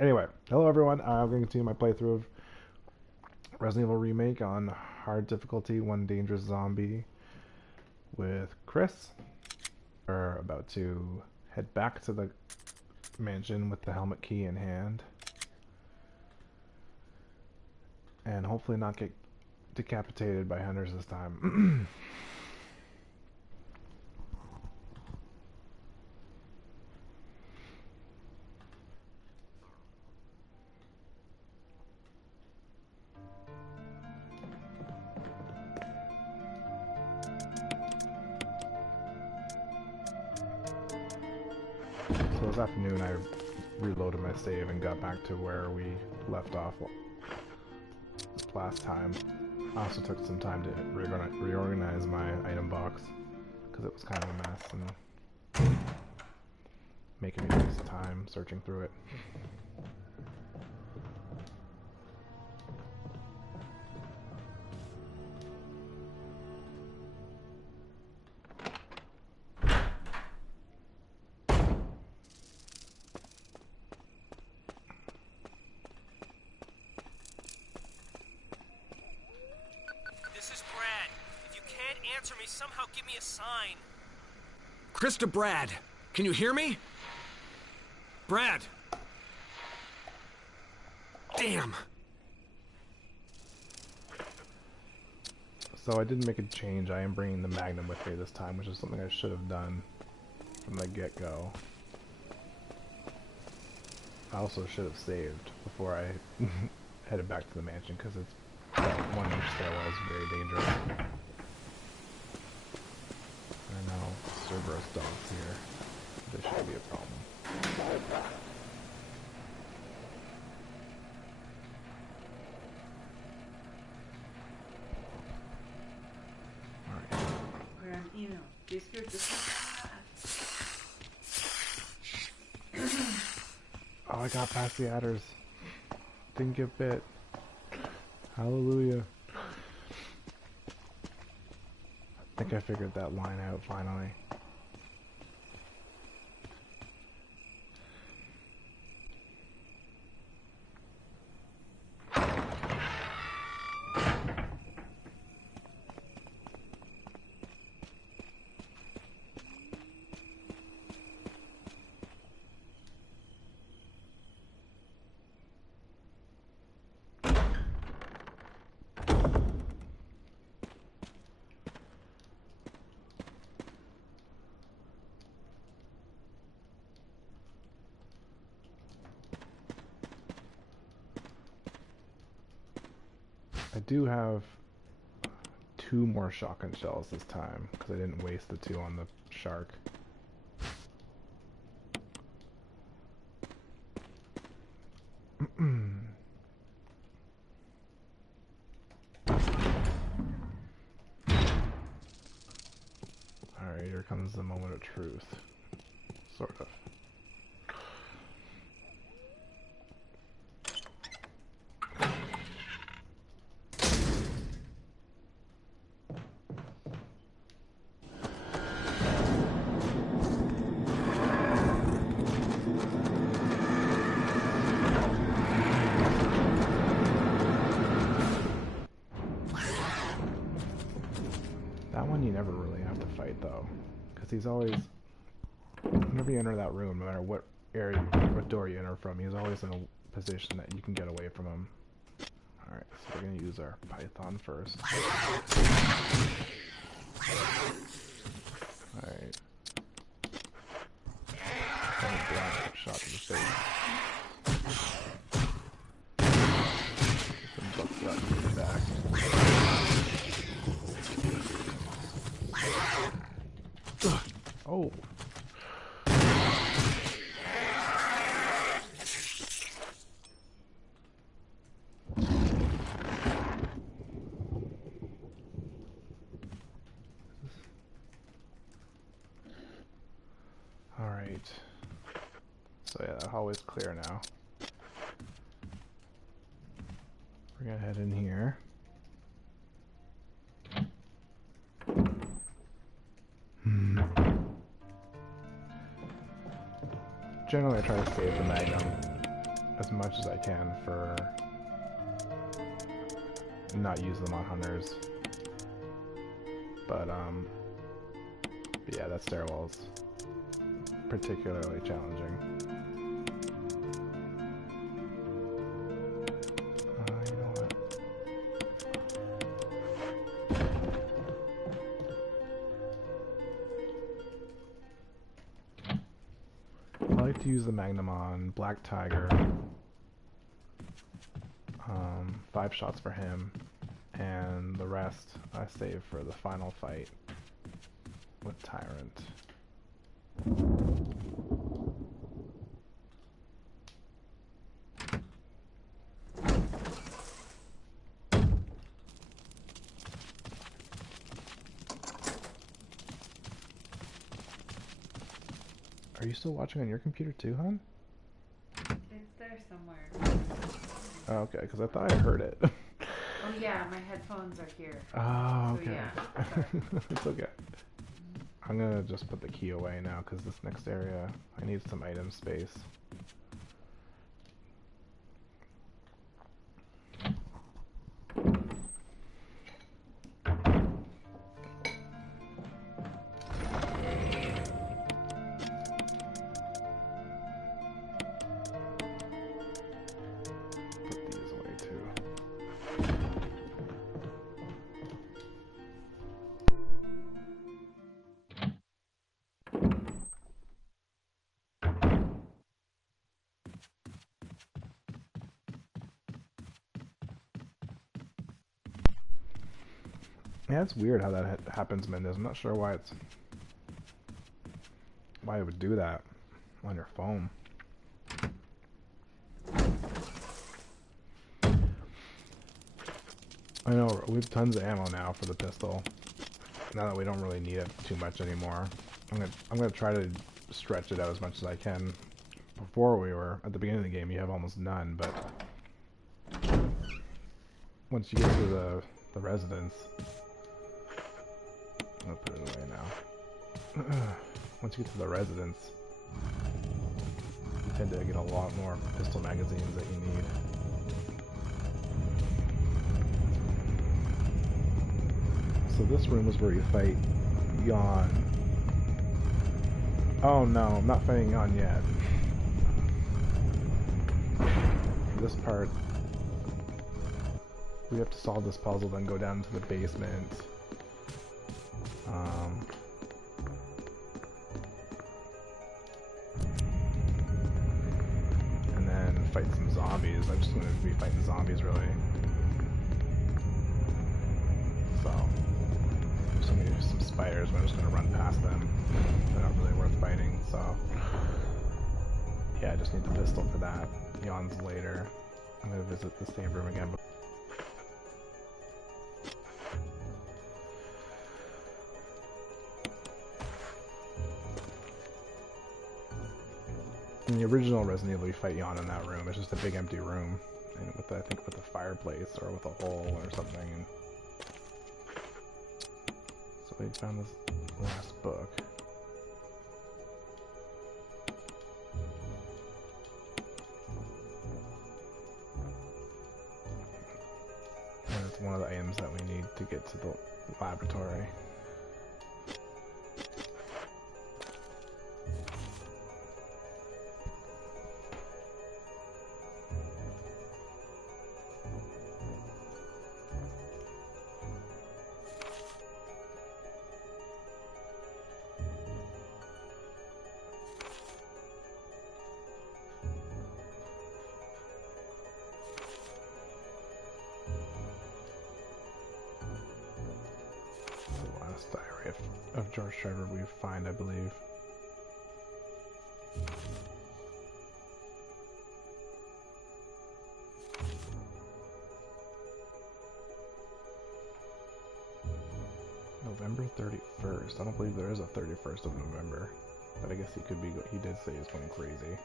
Anyway, hello everyone. I'm going to continue my playthrough of Resident Evil Remake on hard difficulty, one dangerous zombie with Chris. We're about to head back to the mansion with the helmet key in hand and hopefully not get decapitated by hunters this time. So this afternoon I reloaded my save and got back to where we left off last time. I also took some time to reorganize my item box because it was kind of a mess and making me waste time searching through it. This is Brad. If you can't answer me, somehow give me a sign. Krista, Brad, can you hear me? Brad! Damn! So I didn't make a change. I am bringing the Magnum with me this time, which is something I should have done from the get-go. I also should have saved before I headed back to the mansion, because it's that 1-inch stairwell is very dangerous. I know, Cerberus dogs here. This should be a problem. Oh, I got past the adders. Didn't get bit. Hallelujah. I think I figured that line out finally. I do have 2 more shotgun shells this time, because I didn't waste the 2 on the shark. Alright, here comes the moment of truth. Sort of. That one you never really have to fight though, because he's always, whenever you enter that room, no matter what area, what door you enter from, he's always in a position that you can get away from him. Alright, so we're going to use our Python first. Alright. Shot to the face. Some bucks up to the back. Oh. Alright. So yeah, that hallway's clear now. We're gonna head in here. Generally I try to save the Magnum as much as I can for not use them on hunters. But yeah, that stairwell's particularly challenging. You know what? I like to use the Magnum on Black Tiger. 5 shots for him, and the rest I save for the final fight with Tyrant. Are you still watching on your computer too, hon? It's there somewhere. Oh, okay, because I thought I heard it. Oh yeah, my headphones are here. Oh, So okay. yeah, sorry. It's okay. I'm gonna just put the key away now because this next area, I need some item space. Put these away too. Yeah, it's weird how that happens, Mendez. I'm not sure why it would do that on your phone. I know we have tons of ammo now for the pistol. Now that we don't really need it too much anymore, I'm gonna try to stretch it out as much as I can. Before we were at the beginning of the game, you have almost none, but once you get to the residence, I'm gonna put it away now. Once you get to the residence, you tend to get a lot more pistol magazines that you need. So this room is where you fight Yawn. Oh no, I'm not fighting Yawn yet. This part, we have to solve this puzzle, then go down to the basement. And then fight some zombies. I'm just going to be fighting zombies, really. So, there's some spiders, but I'm just going to run past them. They're not really worth fighting, so... Yeah, I just need the pistol for that. Yawn's later. I'm going to visit the save room again. In the original Resident Evil, you fight Yawn in that room. It's just a big empty room, and with I think with a fireplace or with a hole or something. And so we found this last book. And it's one of the items that we need to get to the laboratory. Diary of George Trevor we find, I believe. November 31st. I don't believe there is a 31st of November, but I guess he could be. He did say he was going crazy.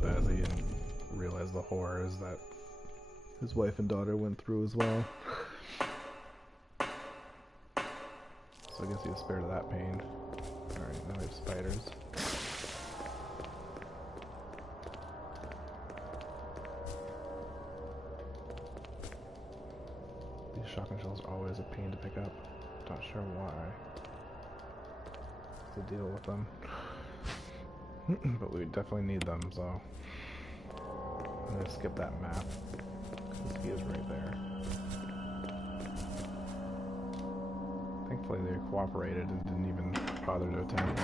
about that as he didn't realize the horrors that his wife and daughter went through as well. So I guess he was spared of that pain. Alright, now we have spiders. These shotgun shells are always a pain to pick up. Not sure why. To deal with them. But we definitely need them, so I'm gonna skip that map because he is right there. Thankfully they cooperated and didn't even bother to attack me.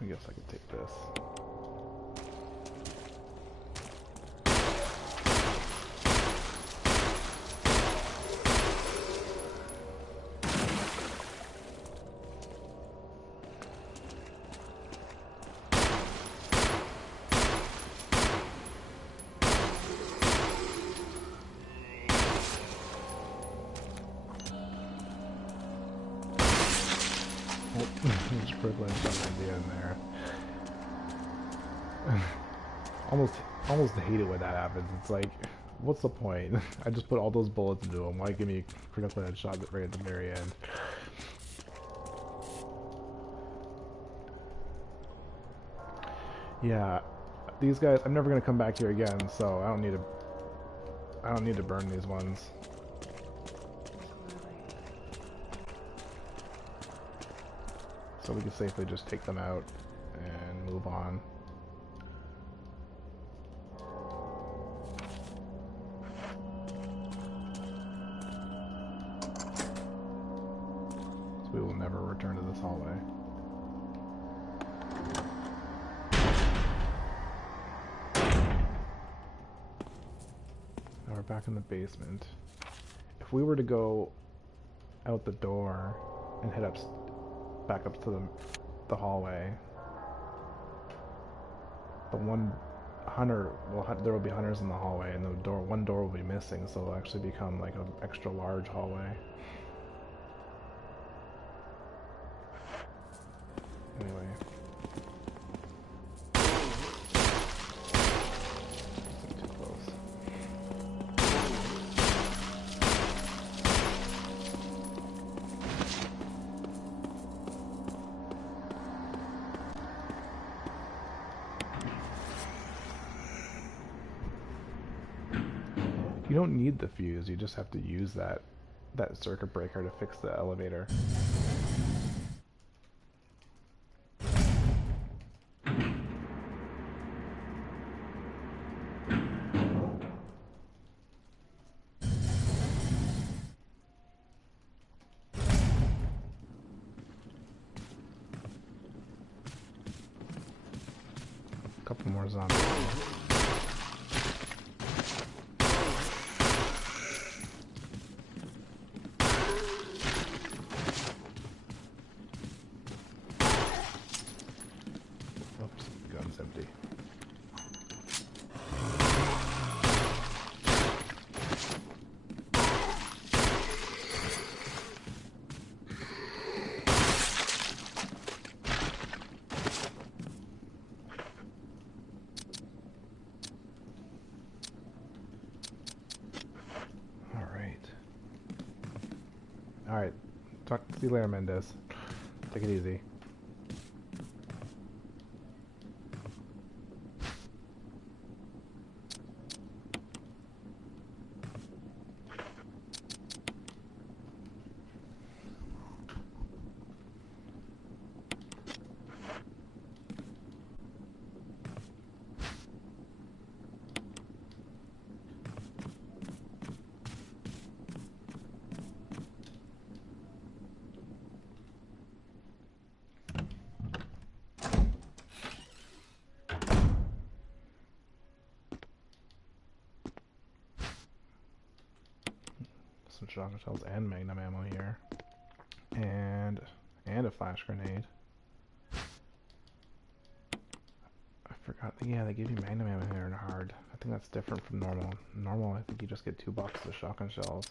I guess I could take this. Just privilege some idea in there. almost hate it when that happens. It's like, what's the point? I just put all those bullets into him. Why give me a critical headshot right at the very end? Yeah, these guys. I'm never gonna come back here again, so I don't need to burn these ones. So we can safely just take them out and move on. So we will never return to this hallway. Now we're back in the basement. If we were to go out the door and head back up to the hallway, the one hunter, well, there will be hunters in the hallway, and one door will be missing, so it'll actually become like an extra large hallway. Anyway. Too close. You don't need the fuse, you just have to use that circuit breaker to fix the elevator. Couple more zombies. Oops, gun's empty. Alright. See you later, Mendez. Take it easy. Some shotgun shells and magnum ammo here, and a flash grenade. I forgot Yeah, they give you magnum ammo here in hard. I think that's different from normal. Normal, I think you just get 2 boxes of shotgun shells.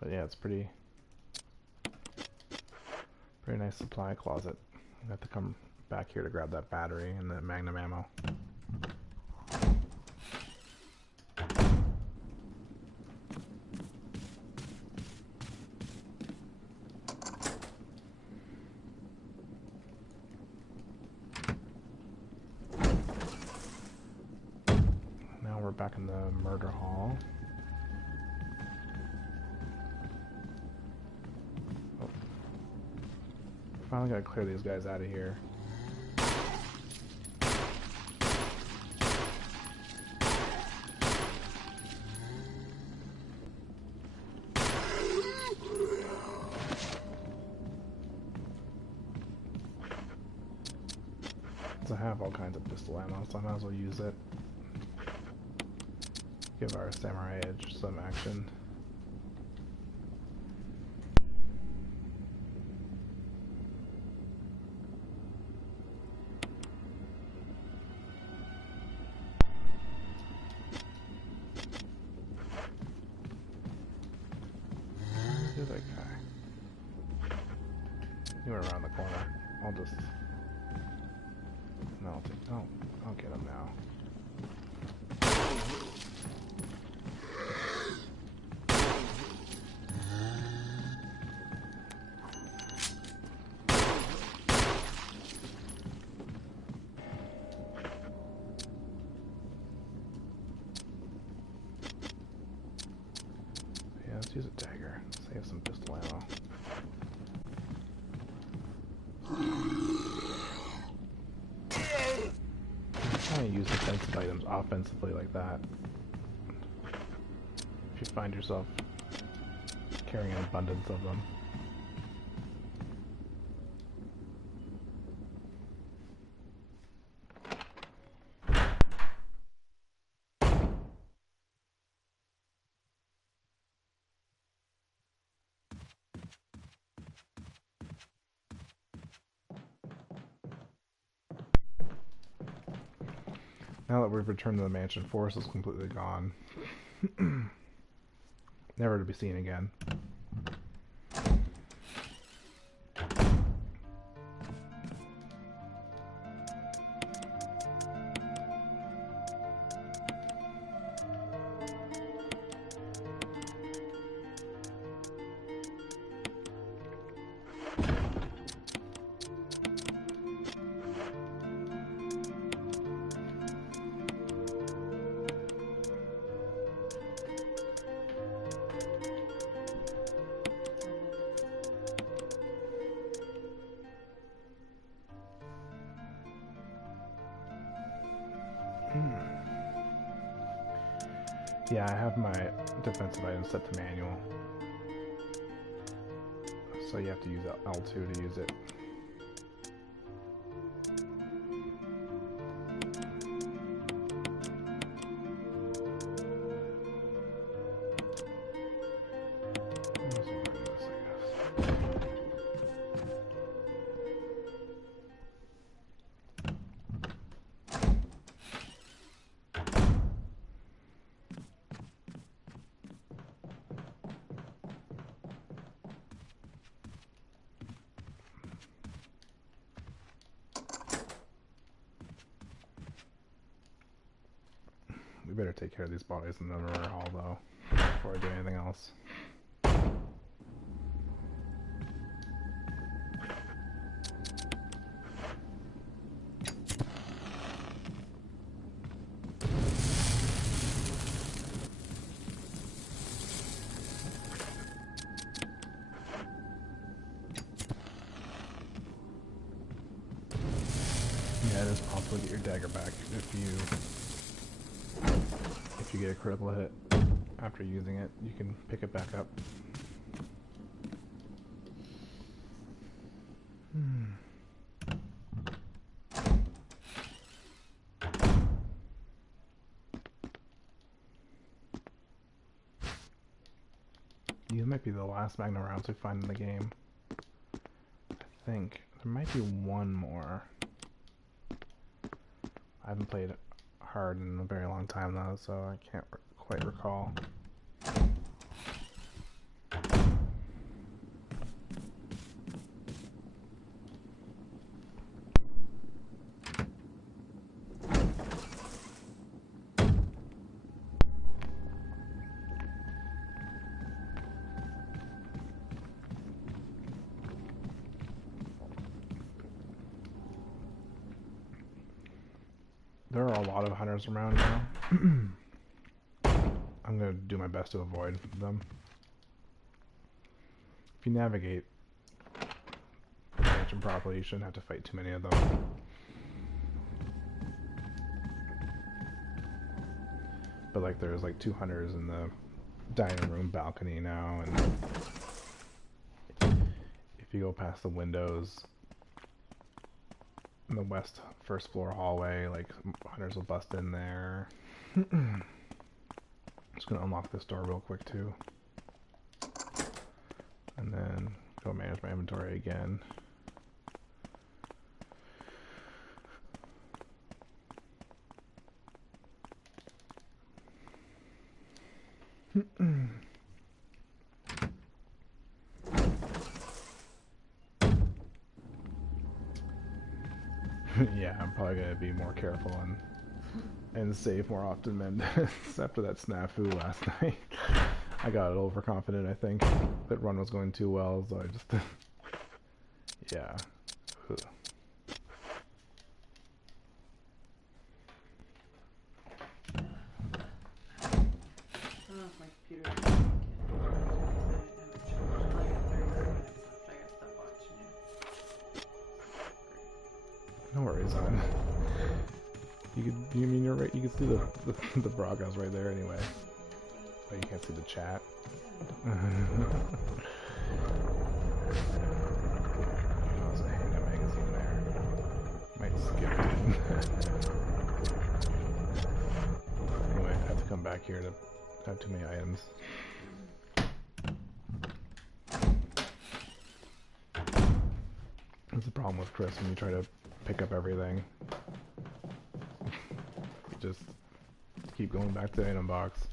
But yeah, it's pretty nice supply closet. I have to come back here to grab that battery and the magnum ammo. Now we're back in the murder hall. Oh. Finally gotta clear these guys out of here. I have all kinds of pistol ammo, so I might as well use it. Give our samurai edge some action. Where's the other guy? He went around the corner. I'll just... No, I'll get him now. Yeah, let's use a dagger. Save some pistol ammo. I'm trying to use defensive items offensively like that. If you find yourself carrying an abundance of them. Now that we've returned to the mansion, Forrest is completely gone. Never to be seen again. Yeah, I have my defensive items set to manual. So you have to use L2 to use it. We better take care of these bodies in the murder hall, though, before I do anything else. Yeah, it is possible to get your dagger back if you get a critical hit after using it. You can pick it back up. These might be the last magnum rounds we find in the game. I think there might be one more. I haven't played hard in a very long time though, so I can't quite recall. There are a lot of hunters around now. I'm gonna do my best to avoid them. If you navigate the mansion properly, you shouldn't have to fight too many of them. But like there's like 2 hunters in the dining room balcony now, and if you go past the windows in the west first floor hallway, like hunters will bust in there. Just gonna unlock this door real quick too, and then go manage my inventory again. Yeah, I'm probably gonna be more careful and save more often than after that snafu last night. I got overconfident, I think. That run was going too well, so I just yeah. No worries, on. You mean you're right? You can see the broadcast right there anyway. But you can't see the chat. There's a Hanga magazine there. Might skip it. Anyway, I have to come back here to have too many items. That's the problem with Chris when you try to pick up everything. You just keep going back to the item box.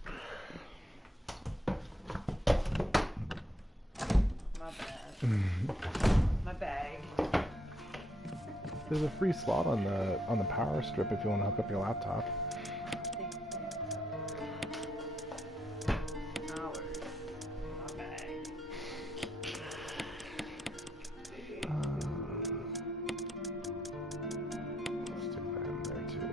My bad. My bag. There's a free slot on the power strip if you want to hook up your laptop. Hours. My bag. Let's stick that in there too.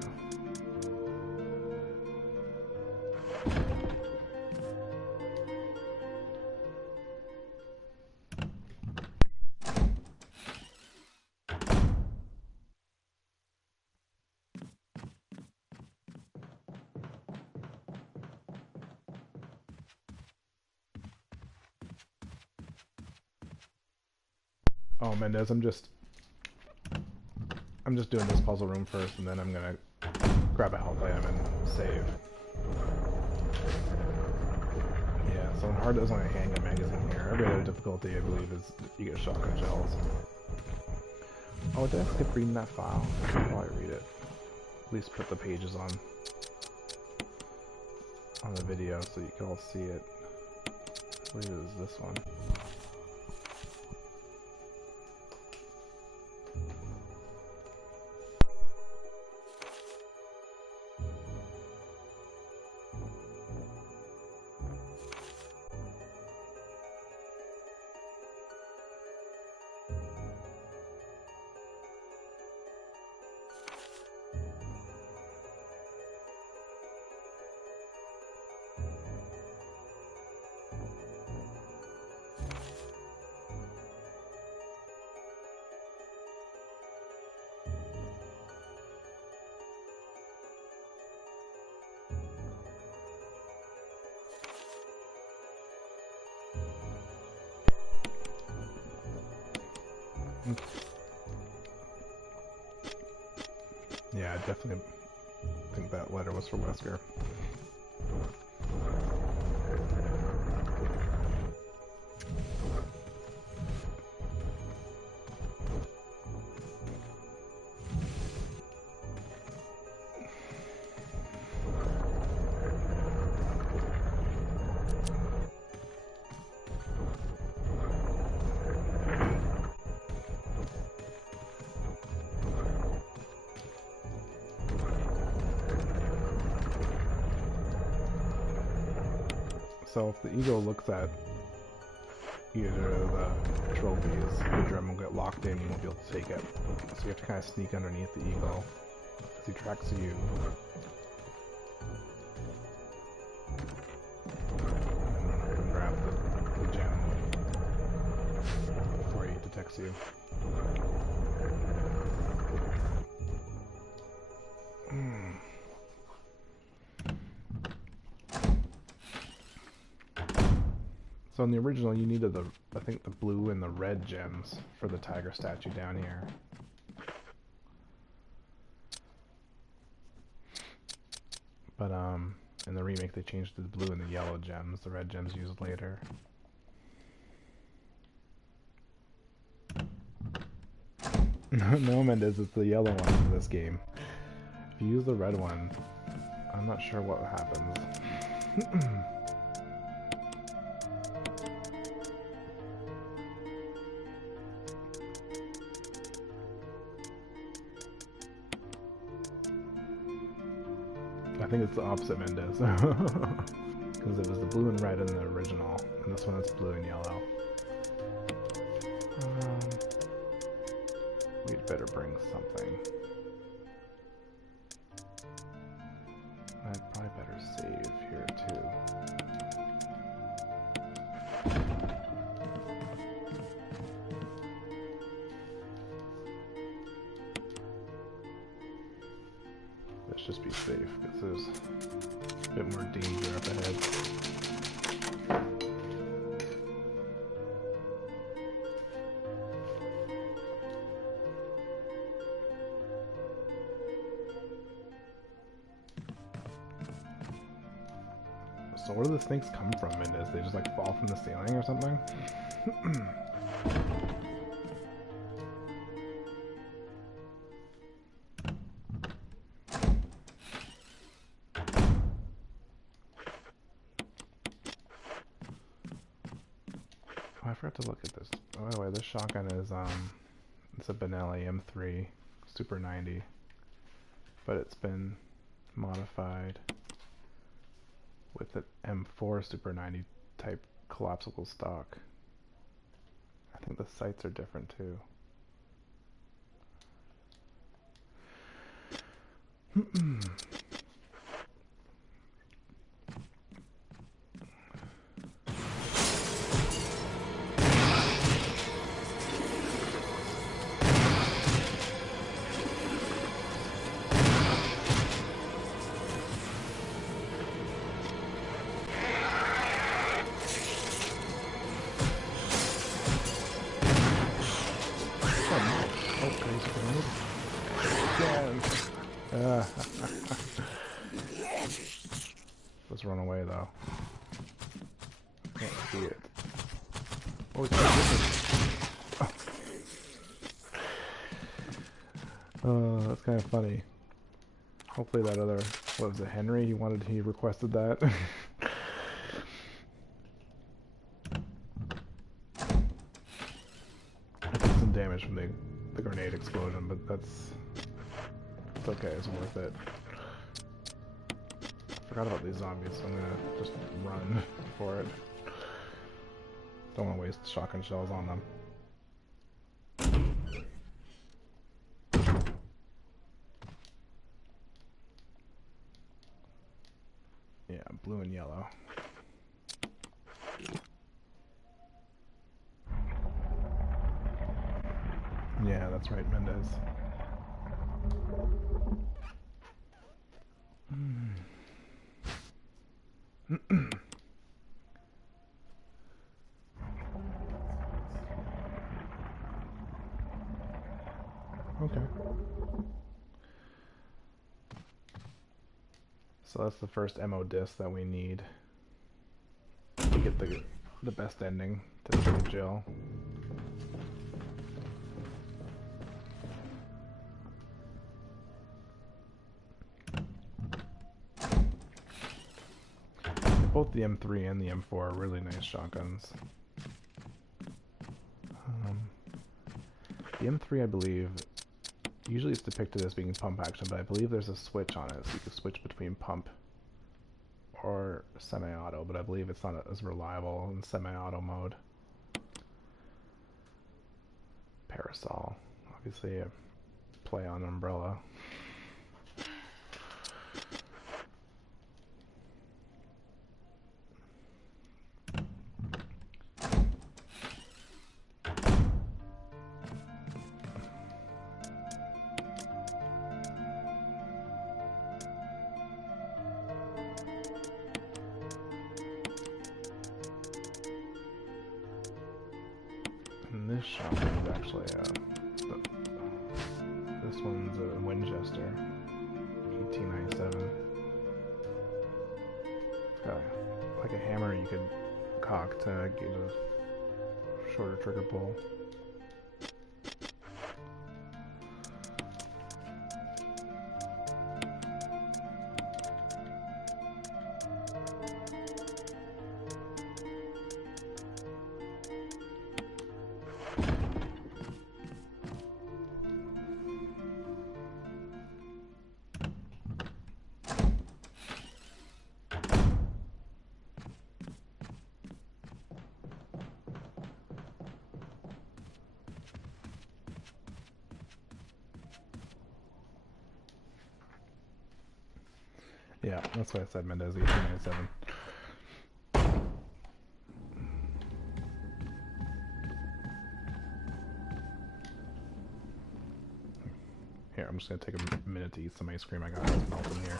Oh, Mendez, I'm just doing this puzzle room first, and then I'm gonna grab a health item and save. Yeah, so in hard, there's only a handgun magazine here. Every other difficulty, I believe, is you get shotgun shells. Oh, did I skip reading that file? I should probably read it. At least put the pages on the video so you can all see it. Where is this one? Yeah, I definitely think that letter was for Wesker. So if the eagle looks at either of the trophies, the drum will get locked in, you won't be able to take it. So you have to kind of sneak underneath the eagle as he tracks you. And run up and grab the gem before he detects you. So in the original, you needed I think the blue and the red gems for the tiger statue down here. But in the remake, they changed to the blue and the yellow gems. The red gems used later. No, Mendez, it's the yellow one in this game. If you use the red one, I'm not sure what happens. I think it's the opposite, Mendez. Because it was the blue and red in the original, and this one is blue and yellow. We'd better bring something. I'd probably better save here too. Let's just be safe, because there's a bit more danger up ahead. So where do the snakes come from, Mendez? They just like fall from the ceiling or something? Oh, I forgot to look at this. Oh, by the way, this shotgun is it's a Benelli M3 Super 90, but it's been modified with an M4 Super 90 type collapsible stock. I think the sights are different too. Let's run away though. Can't see it. Oh, it's that's kind of funny. Hopefully that other, what was it, Henry? He requested that. I took some damage from the grenade explosion, but it's okay, it's worth it. I forgot about these zombies, so I'm gonna just run for it. Don't want to waste shotgun shells on them. Yeah, blue and yellow. Yeah, that's right, Mendez. Okay. So that's the first MO disc that we need to get the best ending to save Jill. Both the M3 and the M4 are really nice shotguns. The M3, I believe, usually it's depicted as being pump action, but I believe there's a switch on it, so you can switch between pump or semi-auto, but I believe it's not as reliable in semi-auto mode. Parasol, obviously a play on umbrella. And this shotgun is actually this one's a Winchester 1897. It's got like a hammer you could cock to get a shorter trigger pull. Yeah, that's what I said, Mendez 1897. Here, I'm just gonna take a minute to eat some ice cream. I got it melting here.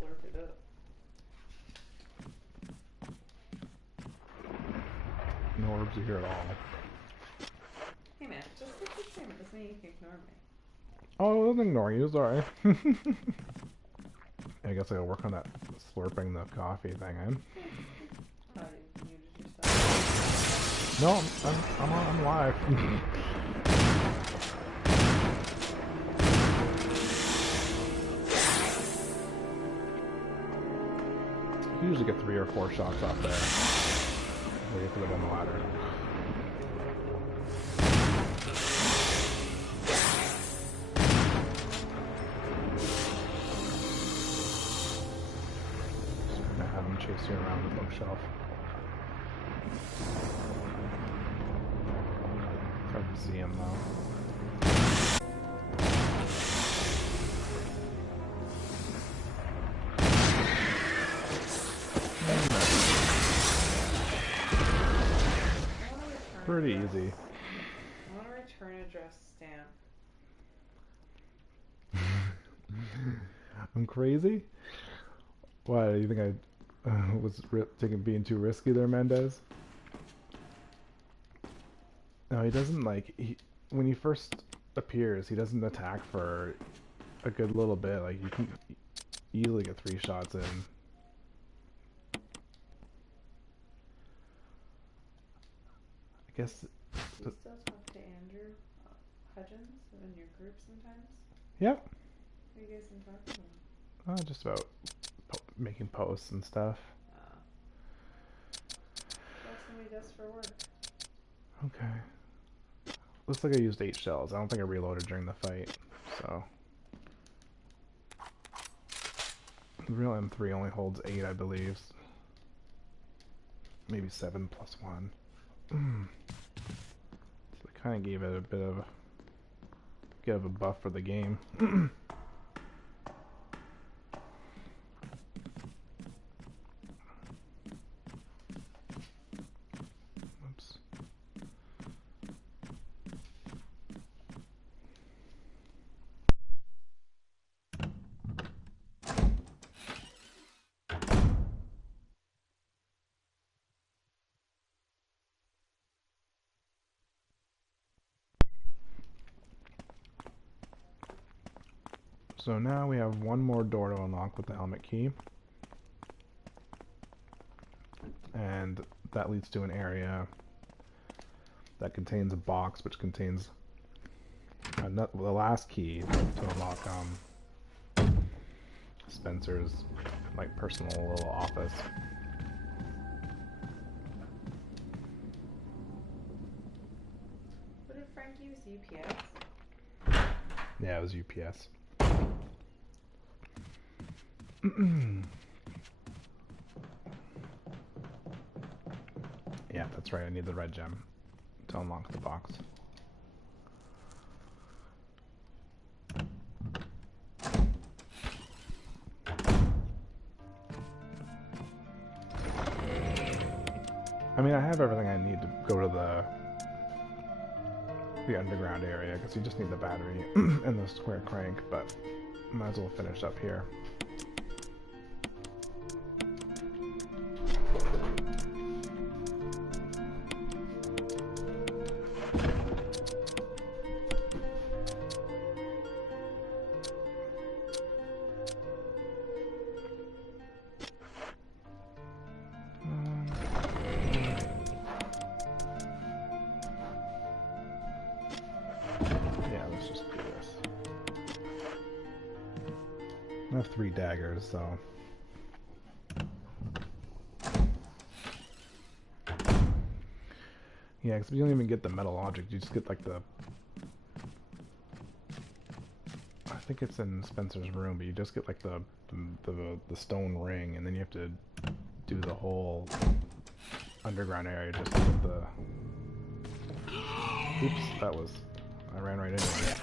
Slurp it up. No herbs are here at all. Hey man, just look the same. It doesn't mean you can ignore me. Oh, I wasn't ignoring you, sorry. I guess I gotta work on that slurping the coffee thing in. Oh, you muted yourself. No, I'm live. You usually get 3 or 4 shots off there. Wait for them on the ladder. Just gonna have them chase you around the bookshelf. It's hard to see him though. Pretty easy. I want to return address stamp. I'm crazy? Why, do you think I was being too risky there, Mendez? No, he doesn't when he first appears, he doesn't attack for a good little bit. Like, you can easily get 3 shots in. I guess. Do you still talk to Andrew Hudgens in your group sometimes? Yep. What are you guys been talking about? Just about making posts and stuff. That's what he does for work. Okay. Looks like I used 8 shells. I don't think I reloaded during the fight, so. The real M3 only holds 8, I believe. Maybe 7 plus 1. So it kind of gave it a bit of a buff for the game. Oops. So now we have one more door to unlock with the helmet key. And and that leads to an area that contains a box, which contains the last key to unlock Spencer's like personal little office. What did Frank use? UPS? Yeah, it was UPS. Yeah, that's right. I need the red gem to unlock the box. I mean, I have everything I need to go to the underground area, because you just need the battery and the square crank, but might as well finish up here. I have 3 daggers, so... Yeah, because you don't even get the metal object, you just get like the... I think it's in Spencer's room, but you just get like the stone ring, and then you have to do the whole underground area just to get the... Oops, that was... I ran right into it.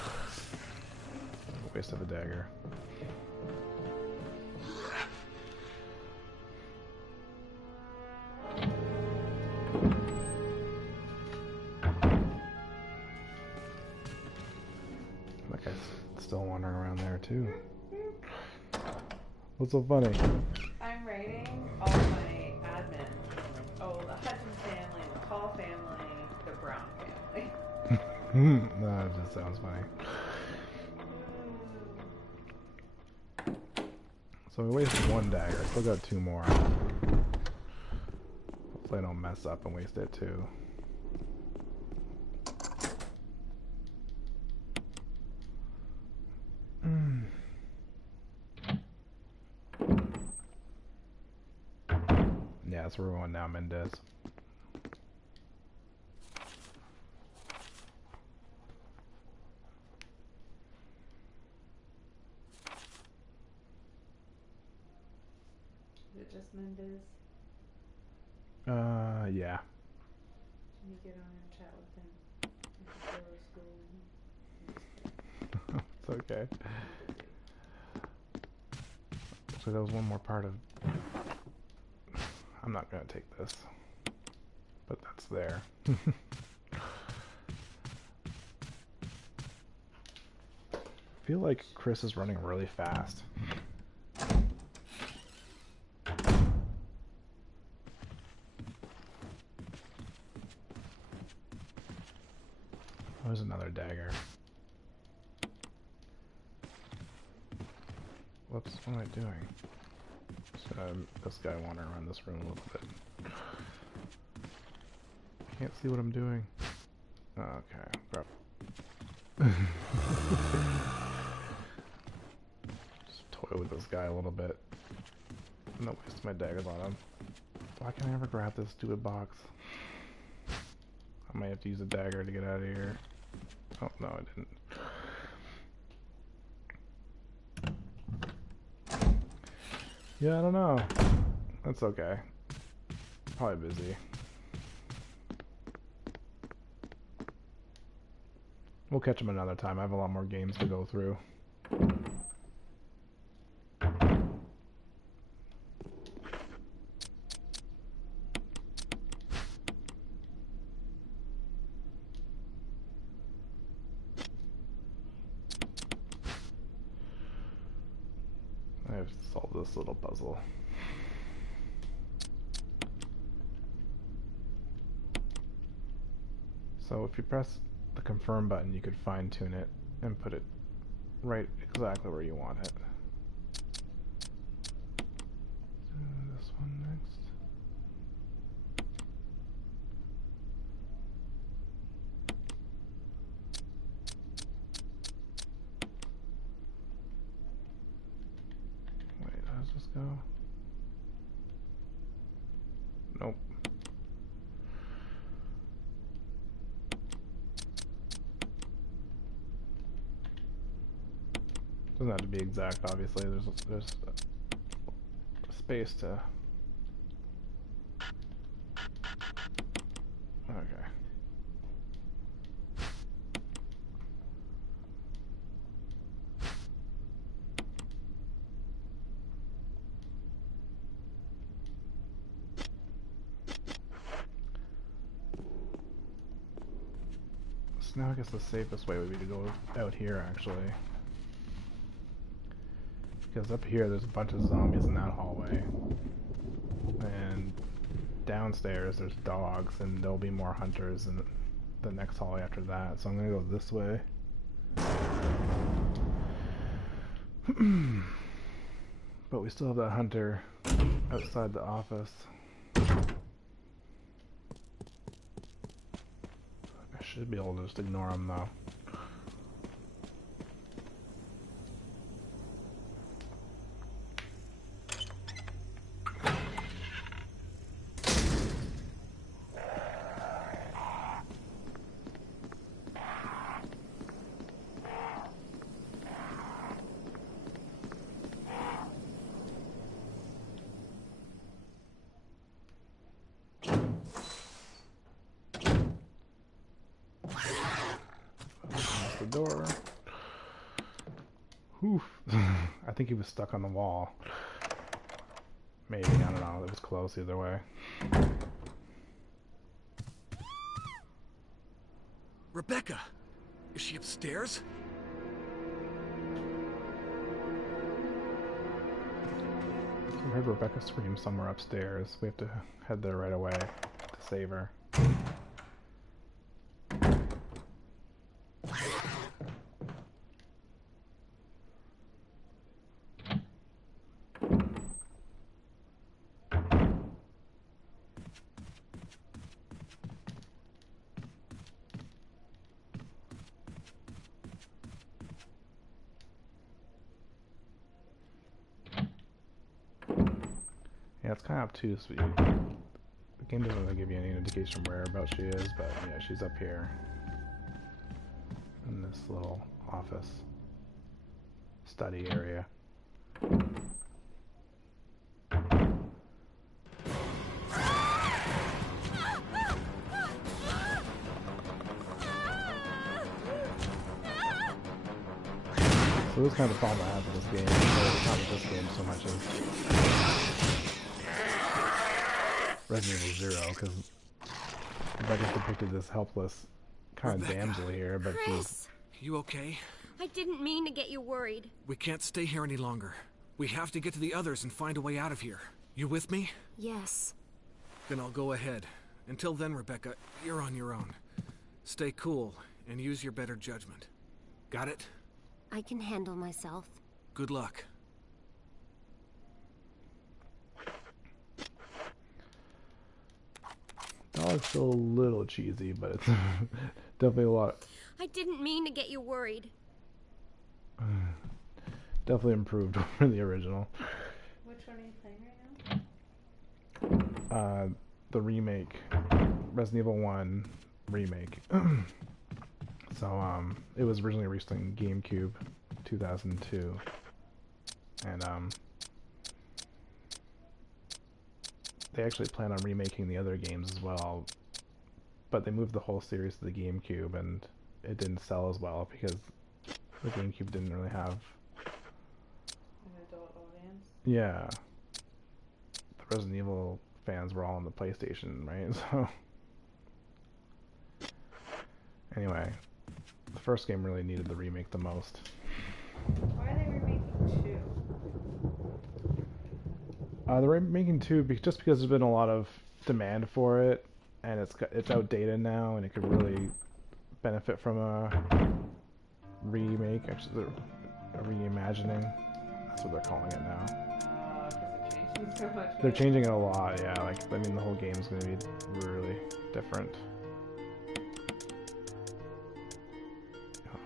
Waste of a dagger. That guy's still wandering around there too. What's so funny? I'm writing all my admin. Oh, the Hudson family, the Paul family, the Brown family. No, it just sounds funny. So we wasted 1 dagger. I still got 2 more. Hopefully I don't mess up and waste it too. Yeah, that's where we're going now, Mendez. Is it just Mendez? Yeah. Can you get on and chat with him? I can go to school. It's okay. So there was one more part of... I'm not gonna take this. But that's there. I feel like Chris is running really fast. There's another dagger. Whoops, what am I doing? This guy wandering around this room a little bit. Can't see what I'm doing. Okay, grab. Just toy with this guy a little bit. I'm not wasting my daggers on him. Why can't I ever grab this stupid box? I might have to use a dagger to get out of here. Oh, no, I didn't. Yeah, I don't know. That's okay. Probably busy. We'll catch him another time. I have a lot more games to go through. I have to solve this little puzzle. So if you press the confirm button, you could fine tune it and put it right exactly where you want it. This one next. Nope. Doesn't have to be exact, obviously. There's space to. Okay. So now I guess the safest way would be to go out here, actually. Because up here there's a bunch of zombies in that hallway. And downstairs there's dogs, and there'll be more hunters in the next hallway after that. So I'm gonna go this way. But we still have that hunter outside the office. I should be able to just ignore him though. The door. Oof. I think he was stuck on the wall. Maybe, I don't know. It was close either way. Rebecca! Is she upstairs? I heard Rebecca scream somewhere upstairs. We have to head there right away to save her. Yeah, it's kind of obtuse. But the game doesn't really give you any indication whereabouts she is, but yeah, she's up here in this little office study area. So this is kind of the problem I have with this game, or not with this game so much as Resident Evil 0, because Rebecca's depicted this helpless kind of damsel here, but Chris! You okay? I didn't mean to get you worried. We can't stay here any longer. We have to get to the others and find a way out of here. You with me? Yes. Then I'll go ahead. Until then, Rebecca, you're on your own. Stay cool and use your better judgment. Got it? I can handle myself. Good luck. Dog's still a little cheesy, but it's definitely a lot. I didn't mean to get you worried. Definitely improved over the original. Which one are you playing right now? The remake, Resident Evil 1 remake. So it was originally released on GameCube, 2002, and they actually plan on remaking the other games as well, but they moved the whole series to the GameCube, and it didn't sell as well because the GameCube didn't really have An adult audience? Yeah. The Resident Evil fans were all on the PlayStation, right? So anyway, the first game really needed the remake the most. Why are they remaking 2? They're remaking 2 just because there's been a lot of demand for it, and it's outdated now, and it could really benefit from a remake. Actually, a reimagining. That's what they're calling it now. Because it changed so much. They're changing it a lot, yeah. Like, I mean, the whole game's gonna be really different.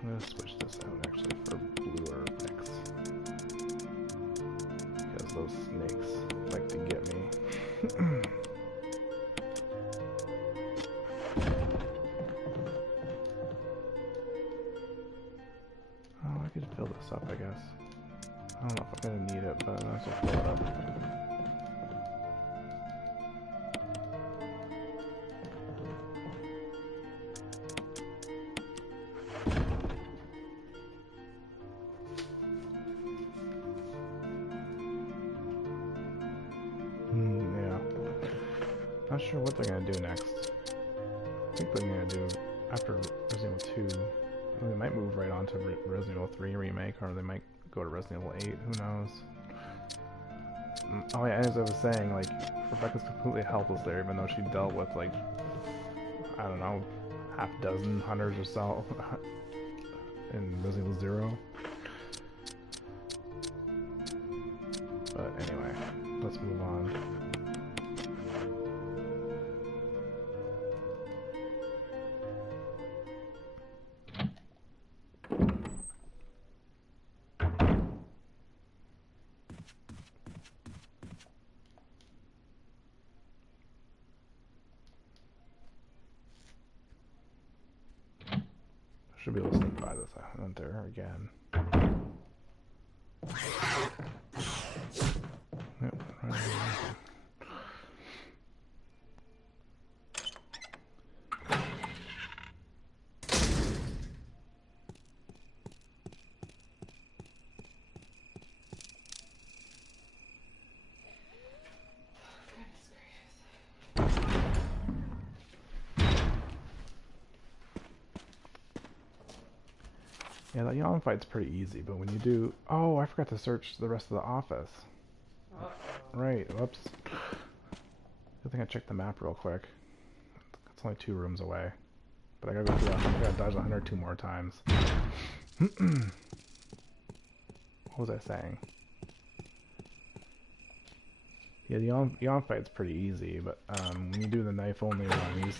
I'm gonna switch this out actually for bluer mix, because those snakes like to get me. Not sure what they're gonna do next. I think they're gonna do after Resident Evil 2. They might move right on to Resident Evil 3 remake, or they might go to Resident Evil 8. Who knows? Oh yeah, as I was saying, like Rebecca's completely helpless there, even though she dealt with like I don't know, half dozen hunters or so in Resident Evil 0. But anyway, let's move on. Should be able to sneak by this hunter again. Yep, right here. Yeah, that yawn fight's pretty easy, but when you do... Oh, I forgot to search the rest of the office. Right, whoops. Good thing I checked the map real quick. It's only 2 rooms away. But I gotta go through that. I gotta dodge the hunter 2 more times. What was I saying? Yeah, the yawn fight's pretty easy, but when you do the knife-only runs,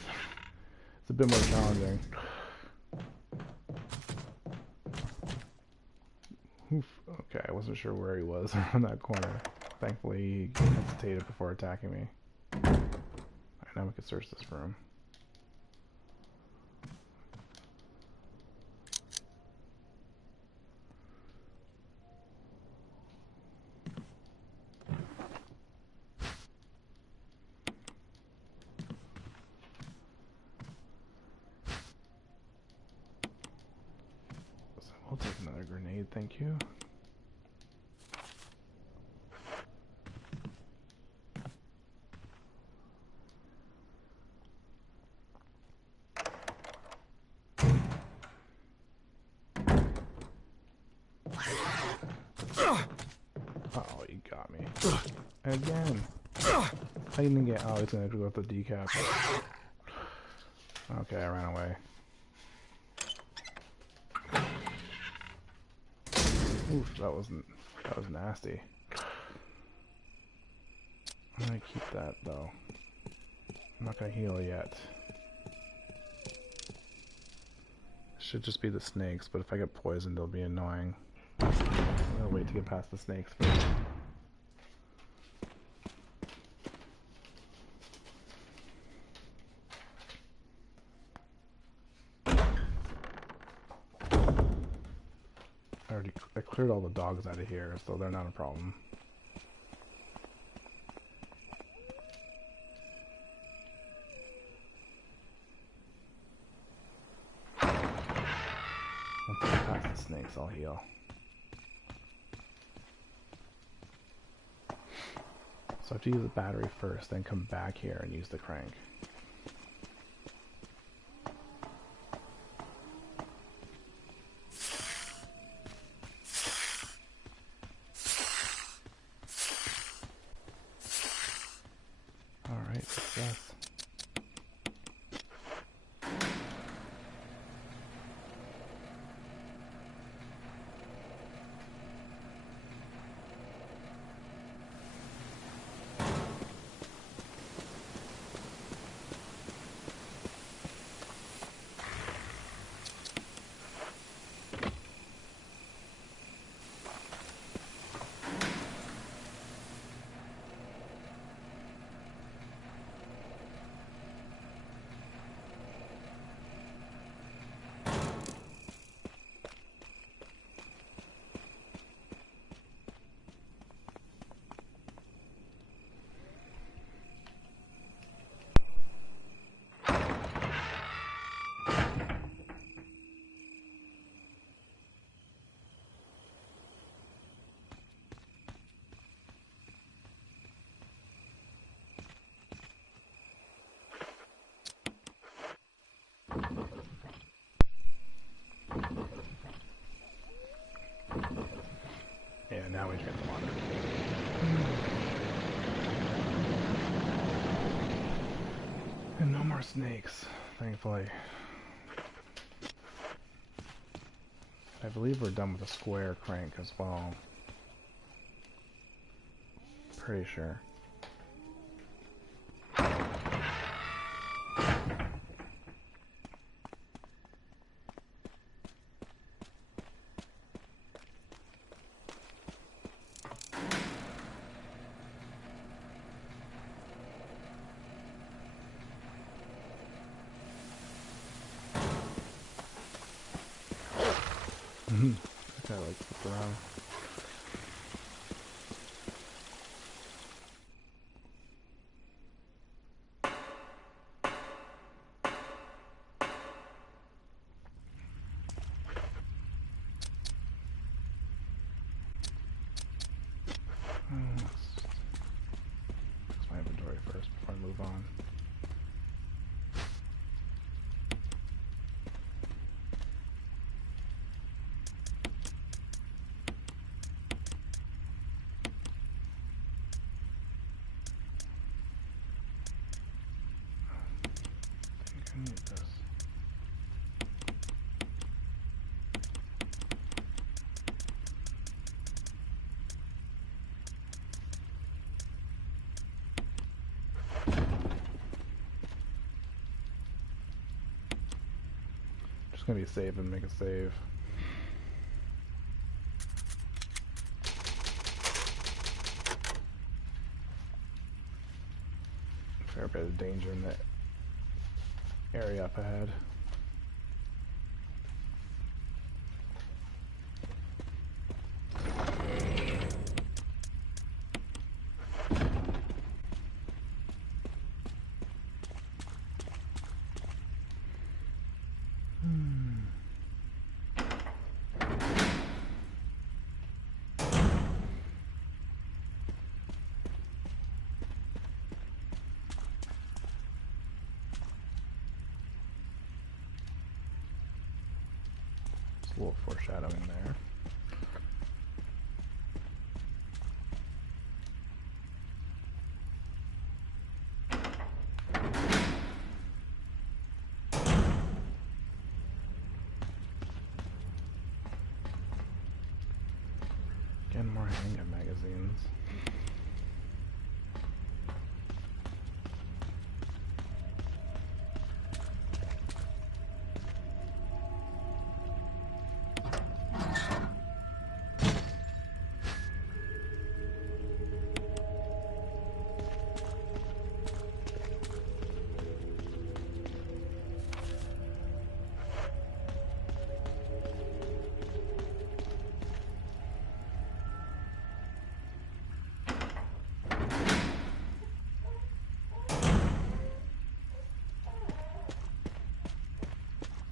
it's a bit more challenging. Oof. Okay, I wasn't sure where he was around that corner. Thankfully, he hesitated before attacking me. Alright, now we can search this room. So we'll take another grenade, thank you. Oh, you got me. Again. I didn't get... Oh, he's gonna go with the decap. Okay, I ran away. Oof, that was nasty. I'm gonna keep that, though. I'm not gonna heal yet. Should just be the snakes, but if I get poisoned, it'll be annoying. I'm gonna wait to get past the snakes first. I cleared all the dogs out of here, so they're not a problem. Once I get past the snakes, I'll heal. So I have to use the battery first, then come back here and use the crank. Alright, success. more snakes, thankfully. I believe we're done with the square crank as well. Pretty sure. That guy like flipped around. Fix my inventory first before I move on. I think I need this. Just gonna be safe and make a save. Fair bit of danger in that area up ahead. A little foreshadowing there. Again, more handgun magazines.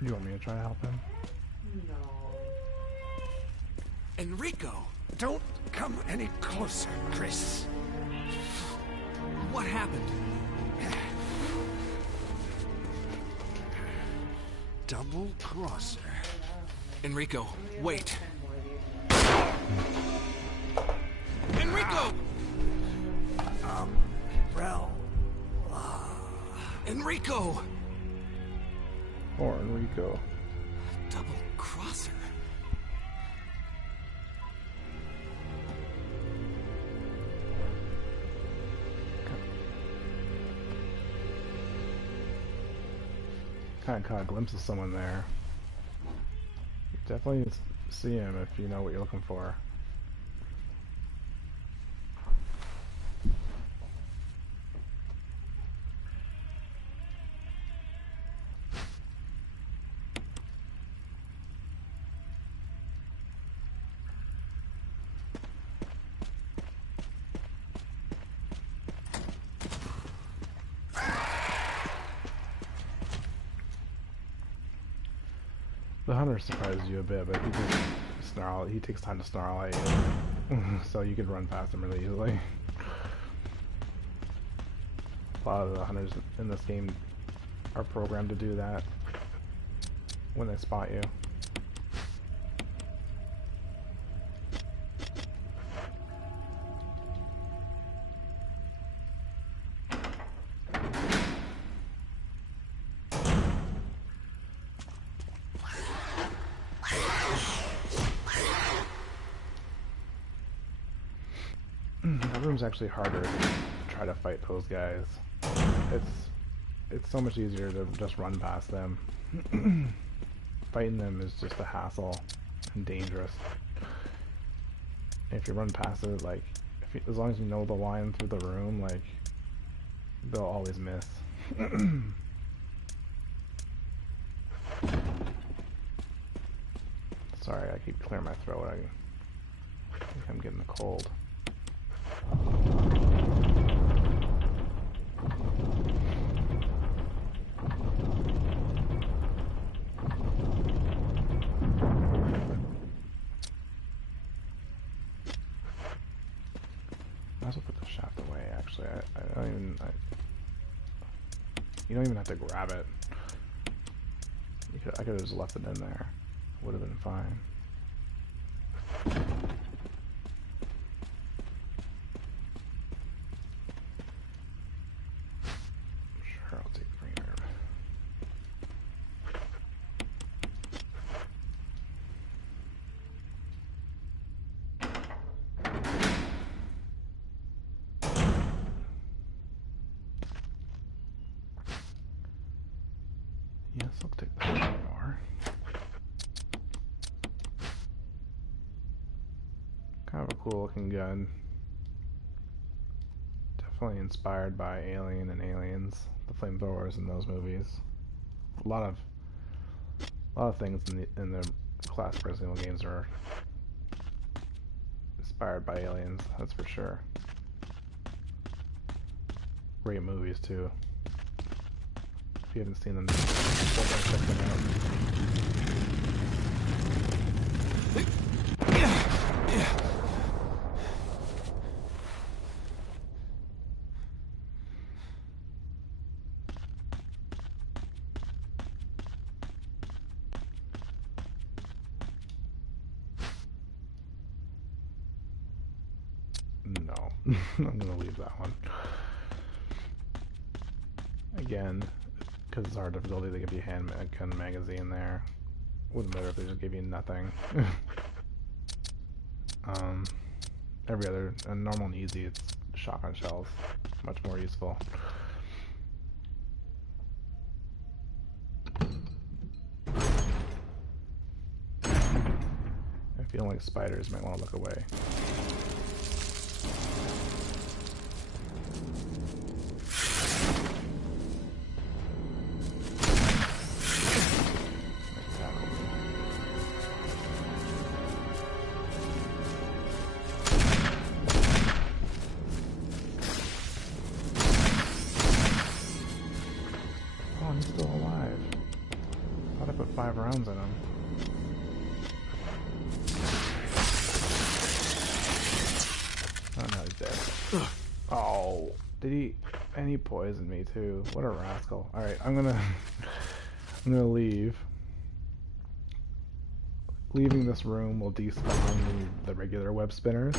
You want me to try to help him? No. Enrico! Don't come any closer, Chris. What happened? Double crosser. Enrico, wait. 10 more of these. Enrico! Umbrella. Enrico! Or Enrico. Double crosser. Kind of caught a glimpse of someone there. You definitely see him if you know what you're looking for. The hunter surprises you a bit, but he just snarl. He takes time to snarl at you, so you can run past him really easily. A lot of the hunters in this game are programmed to do that when they spot you. game's actually harder to try to fight those guys. It's so much easier to just run past them. Fighting them is just a hassle and dangerous. If you run past it, like, as long as you know the line through the room, like, they'll always miss. Sorry, I keep clearing my throat. I think I'm getting a cold. Might as well put the shaft away, actually. I don't even... you don't even have to grab it. I could have just left it in there. Would have been fine. Sure, I'll take the green herb. Yes, I'll take that one more. Kind of a cool looking gun. Definitely inspired by Alien and Aliens, the flamethrowers in those movies. A lot of things in the classic Resident Evil games are inspired by Aliens, that's for sure. Great movies too. If you haven't seen them, definitely check them out. No, I'm gonna leave that one. Again, because it's hard difficulty, they give you a handgun magazine there. Wouldn't matter if they just gave you nothing. Every other, normal and easy, it's shotgun shells. Much more useful. If you don't like spiders, you might want to look away. Oh, he's still alive. Thought I put 5 rounds in him. Oh, no, he's dead. Oh, did he? And he poisoned me too. What a rascal. Alright, I'm gonna leave. Leaving this room will despawn the regular web spinners.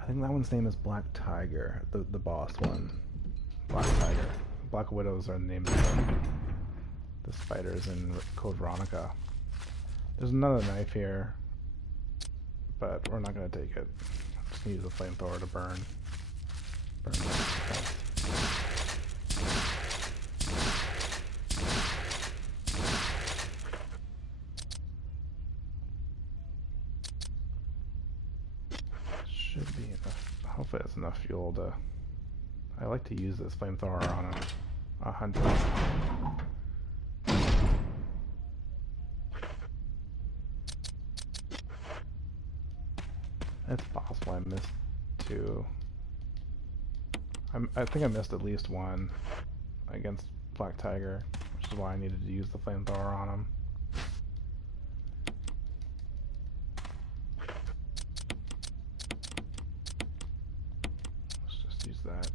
I think that one's name is Black Tiger, the boss one. Black Tiger. Black Widows are the names of the spiders in Code Veronica. There's another knife here, but we're not going to take it. I'm just going to use a flamethrower to burn. Should be enough. Hopefully that's enough fuel to... I like to use this flamethrower on a hunter. It's possible I missed 2. I think I missed at least 1 against Black Tiger, which is why I needed to use the flamethrower on him. Let's just use that.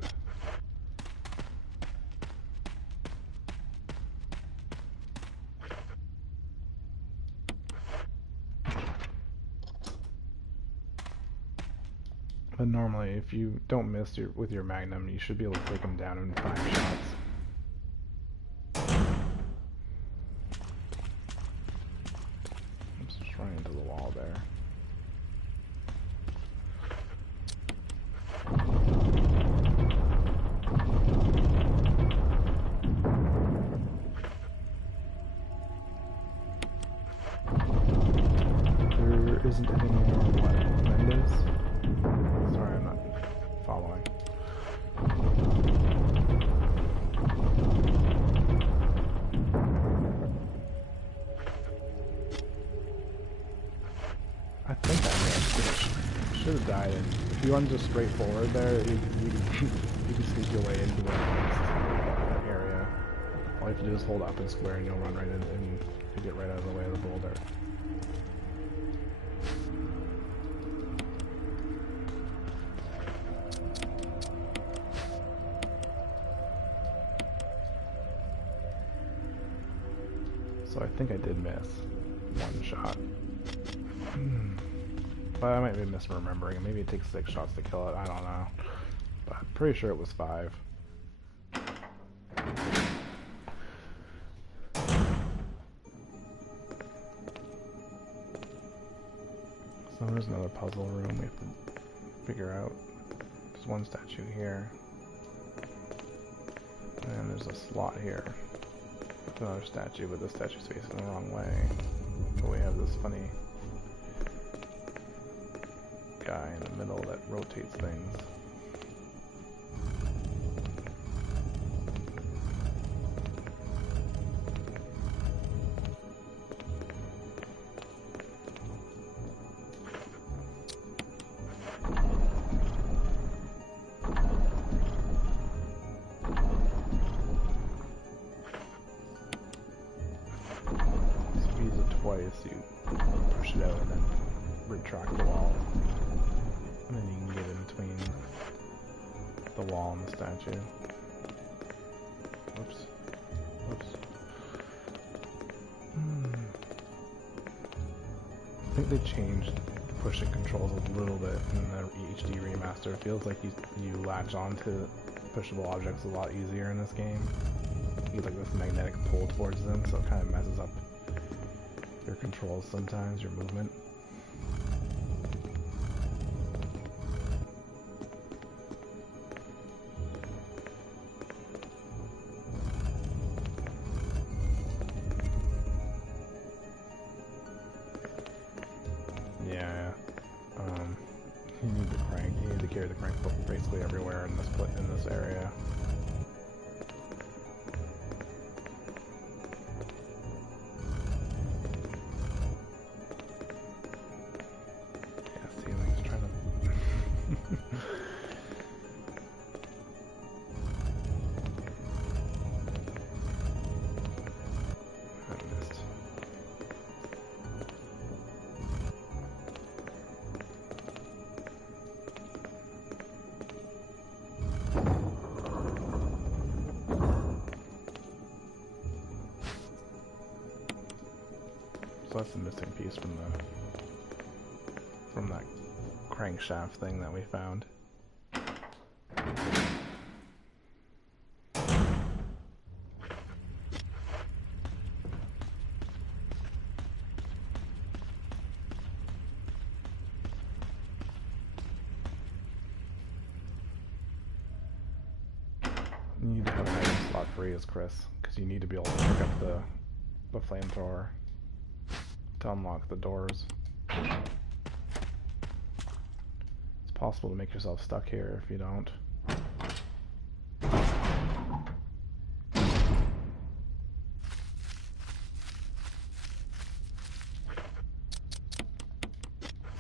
But normally, if you don't miss with your Magnum, you should be able to take them down in 5 shots. I'm just running into the wall there. died, and if you run just straight forward there, you can sneak your way into the next area. All you have to do is hold up and square, and you'll run right in, and you get right out of the way of the boulder. So I think I did miss one shot. But I might be misremembering. Maybe it takes 6 shots to kill it. I don't know. But I'm pretty sure it was 5. So there's another puzzle room we have to figure out. There's one statue here. And there's a slot here. Another statue, but the statue's facing the wrong way. But we have this funny guy in the middle that rotates things. Twice, you push it out and then retract the wall, and then you can get in between the wall and the statue. Whoops. Whoops. I think they changed the pushing controls a little bit in the HD remaster. It feels like you latch onto pushable objects a lot easier in this game. You get like this magnetic pull towards them, so it kind of messes up your controls sometimes, your movement. Yeah, you need the crank. You need to carry the crank basically everywhere in this area. So that's the missing piece from that crankshaft thing that we found. You need to have an item slot free as Chris, because you need to be able to pick up the flamethrower to unlock the doors. It's possible to make yourself stuck here if you don't. Let's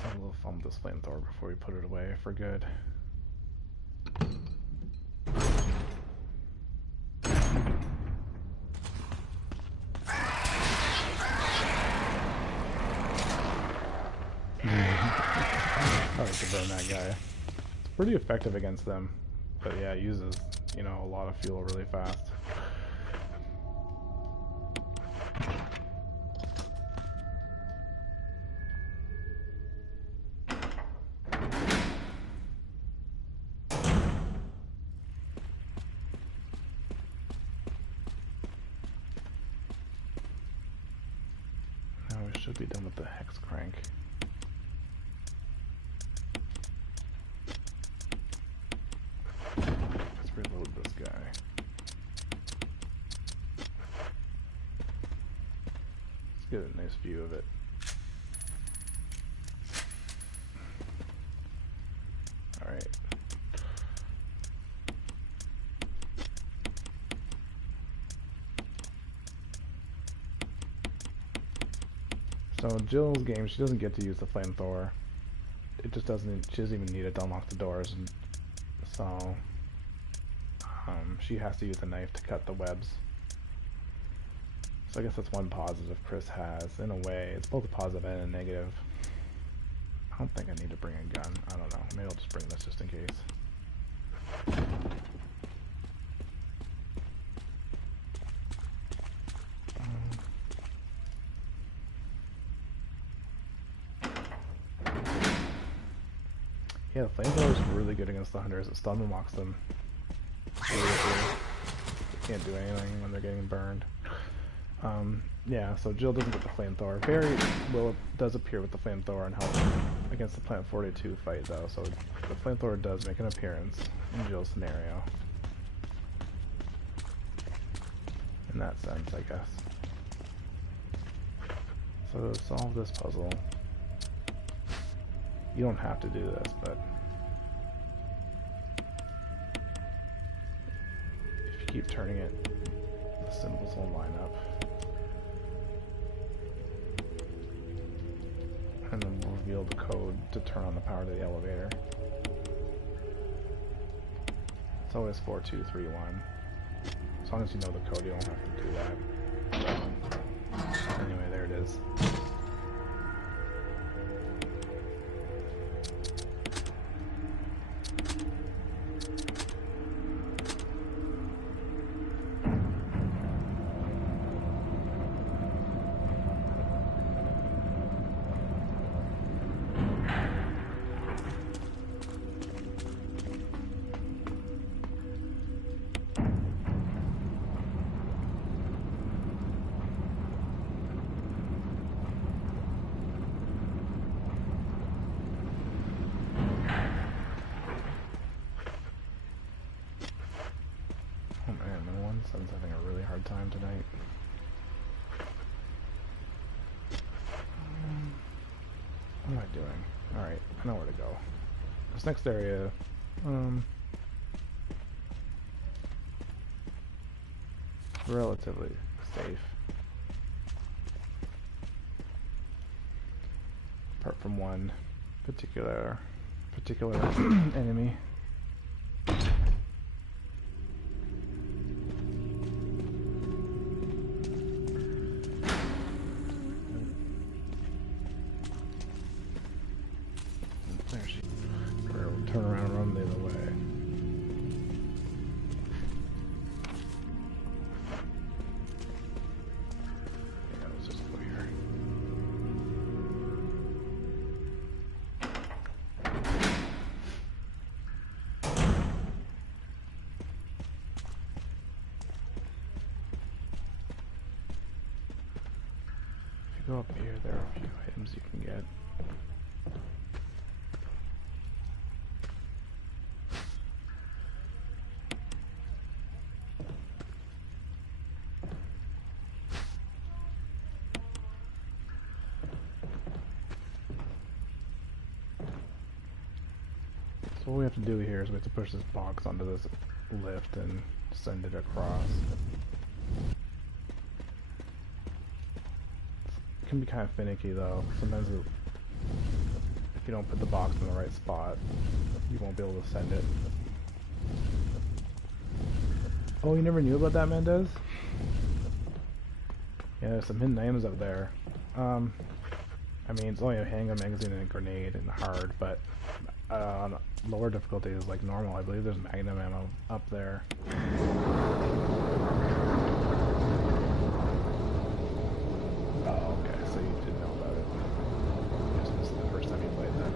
have a little fun with this flamethrower before we put it away for good. I like to burn that guy. It's pretty effective against them, but yeah, it uses, you know, a lot of fuel really fast. Now we should be done with the hex crank. Reload this guy. Let's get a nice view of it. Alright. So in Jill's game, she doesn't get to use the flamethrower. it just doesn't. She doesn't even need it to unlock the doors, and so she has to use the knife to cut the webs. So I guess that's one positive Chris has. In a way, it's both a positive and a negative. I don't think I need to bring a gun. I don't know. Maybe I'll just bring this just in case. Yeah, the flamethrower is really good against the hunters. It stun unlocks them. They can't do anything when they're getting burned. Yeah, so Jill doesn't get the flamethrower. Barry does appear with the flamethrower and help against the Plant 42 fight, though. So the flamethrower does make an appearance in Jill's scenario. In that sense, I guess. So to solve this puzzle, you don't have to do this, but if you keep turning it, the symbols will line up. And then we'll reveal the code to turn on the power to the elevator. It's always 4231. As long as you know the code, you don't have to do that. Anyway, there it is. Sun's having a really hard time tonight. What am I doing? Alright, I know where to go. This next area, relatively safe. Apart from one particular enemy. Turn around and run the other way. Yeah, let's just go here. If you go up here, there are a few items you can get. So what we have to do here is we have to push this box onto this lift and send it across. It can be kind of finicky though. Sometimes if you don't put the box in the right spot, you won't be able to send it. Oh, you never knew about that, Mendez? Yeah, there's some hidden items up there. I mean, it's only a handgun magazine and a grenade and hard, but on lower difficulties like normal, I believe there's magnum ammo up there. Oh, okay, so you did know about it. You just missed the first time you played that.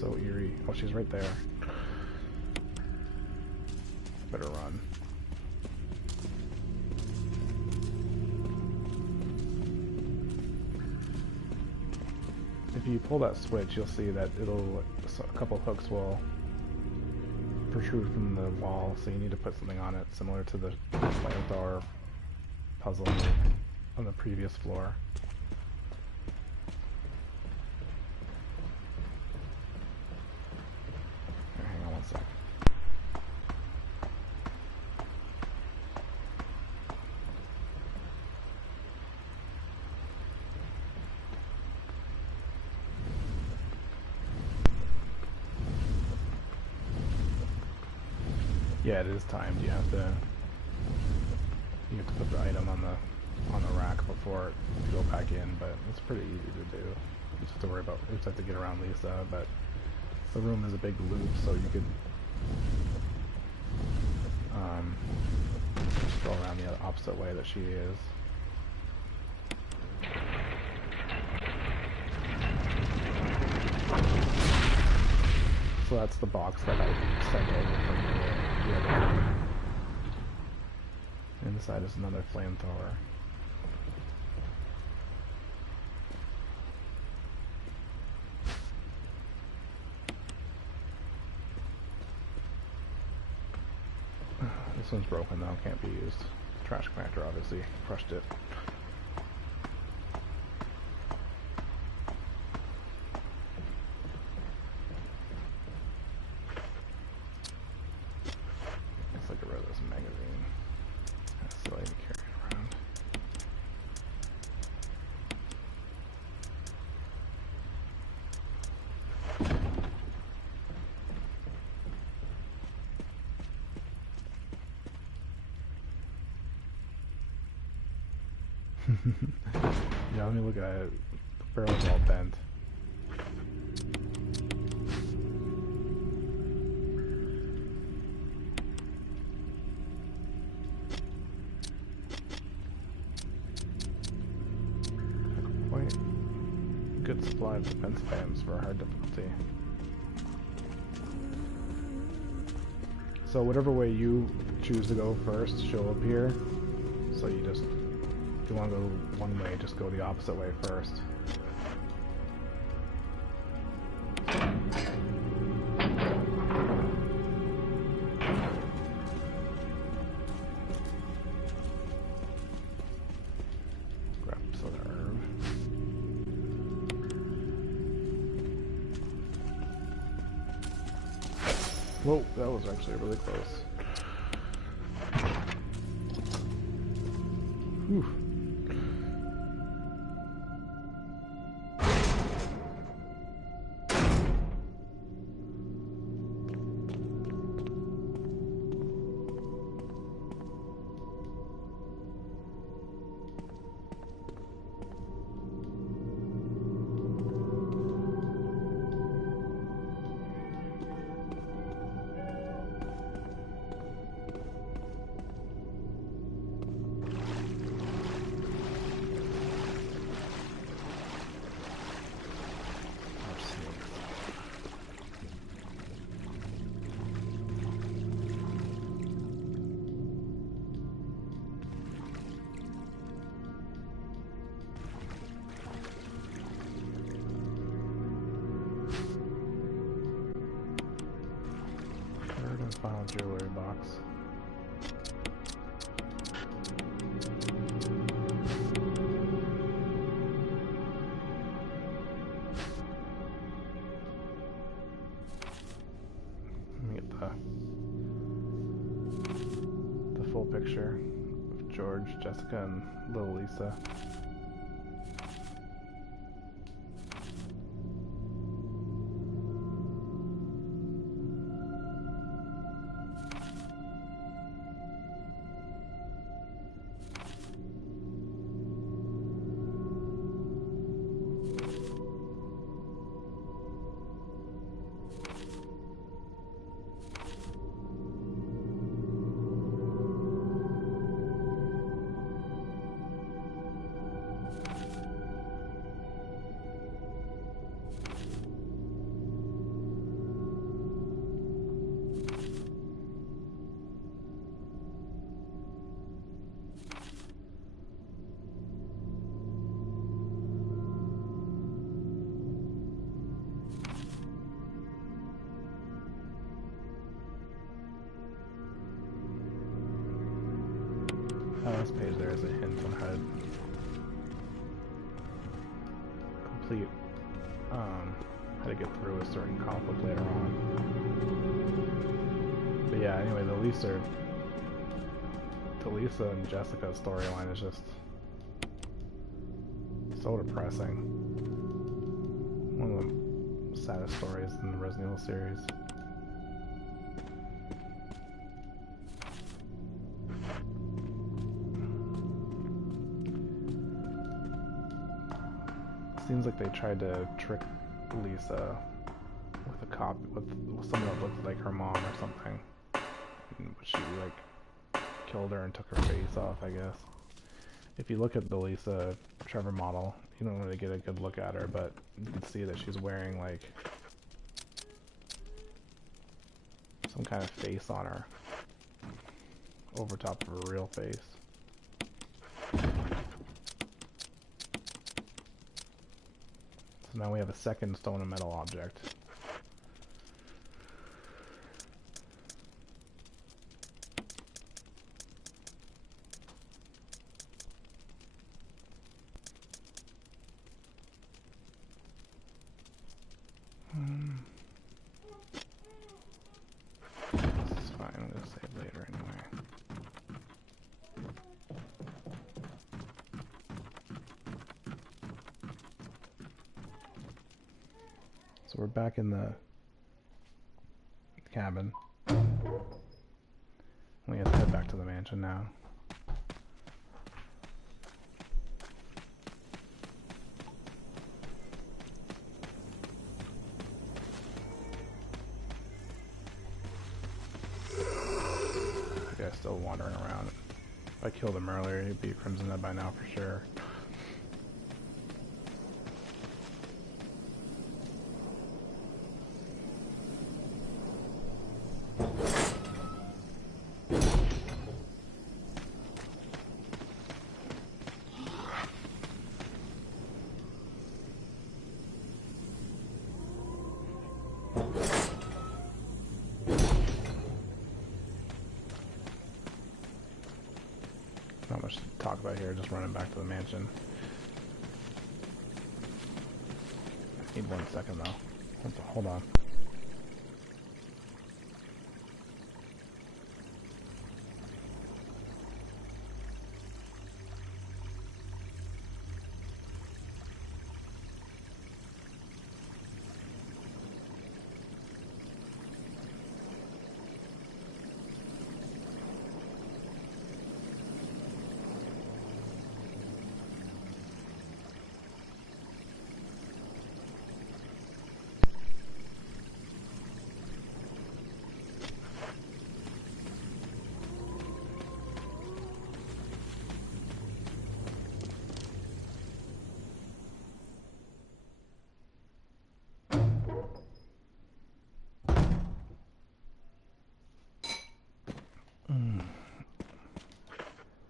So eerie. Oh, she's right there. Better run. If you pull that switch, you'll see that a couple hooks will protrude from the wall, so you need to put something on it, similar to the flamethrower puzzle. on the previous floor. Here, hang on one sec. Yeah, it is timed. You have to put the item on the rack before you go back in, but it's pretty easy to do. You just have to worry about, you just have to get around Lisa, but the room is a big loop, so you could just go around the opposite way that she is. So that's the box that I sent over from the other room. Inside is another flamethrower. This one's broken though, can't be used. Trash compactor obviously crushed it. Let's get rid of this magazine. That's silly to carry it around. Yeah, let me look at it. The barrel's all bent. Quite good supply of defense items for hard difficulty. So whatever way you choose to go first, show up here. So you just, if you want to go one way, just go the opposite way first. Grab some of that herb. Whoa, that was actually really close. Whew. Final jewelry box. Let me get the full picture of George, Jessica, and little Lisa. Last page there is a hint on how to complete how to get through a certain conflict later on. But yeah, anyway, the Lisa and Jessica storyline is just so depressing. One of the saddest stories in the Resident Evil series. Seems like they tried to trick Lisa with a copy, with someone that looked like her mom or something. But she like killed her and took her face off, I guess. If you look at the Lisa Trevor model, you don't really get a good look at her, but you can see that she's wearing like some kind of face on her over top of her real face. So now we have a second stone and metal object. This is fine, I'm gonna save later anyway. So we're back in the cabin. We have to head back to the mansion now. The guy's still wandering around. If I killed him earlier, he'd be Crimson Head by now for sure. Not much to talk about here, just running back to the mansion. I need 1 second though. Hold on.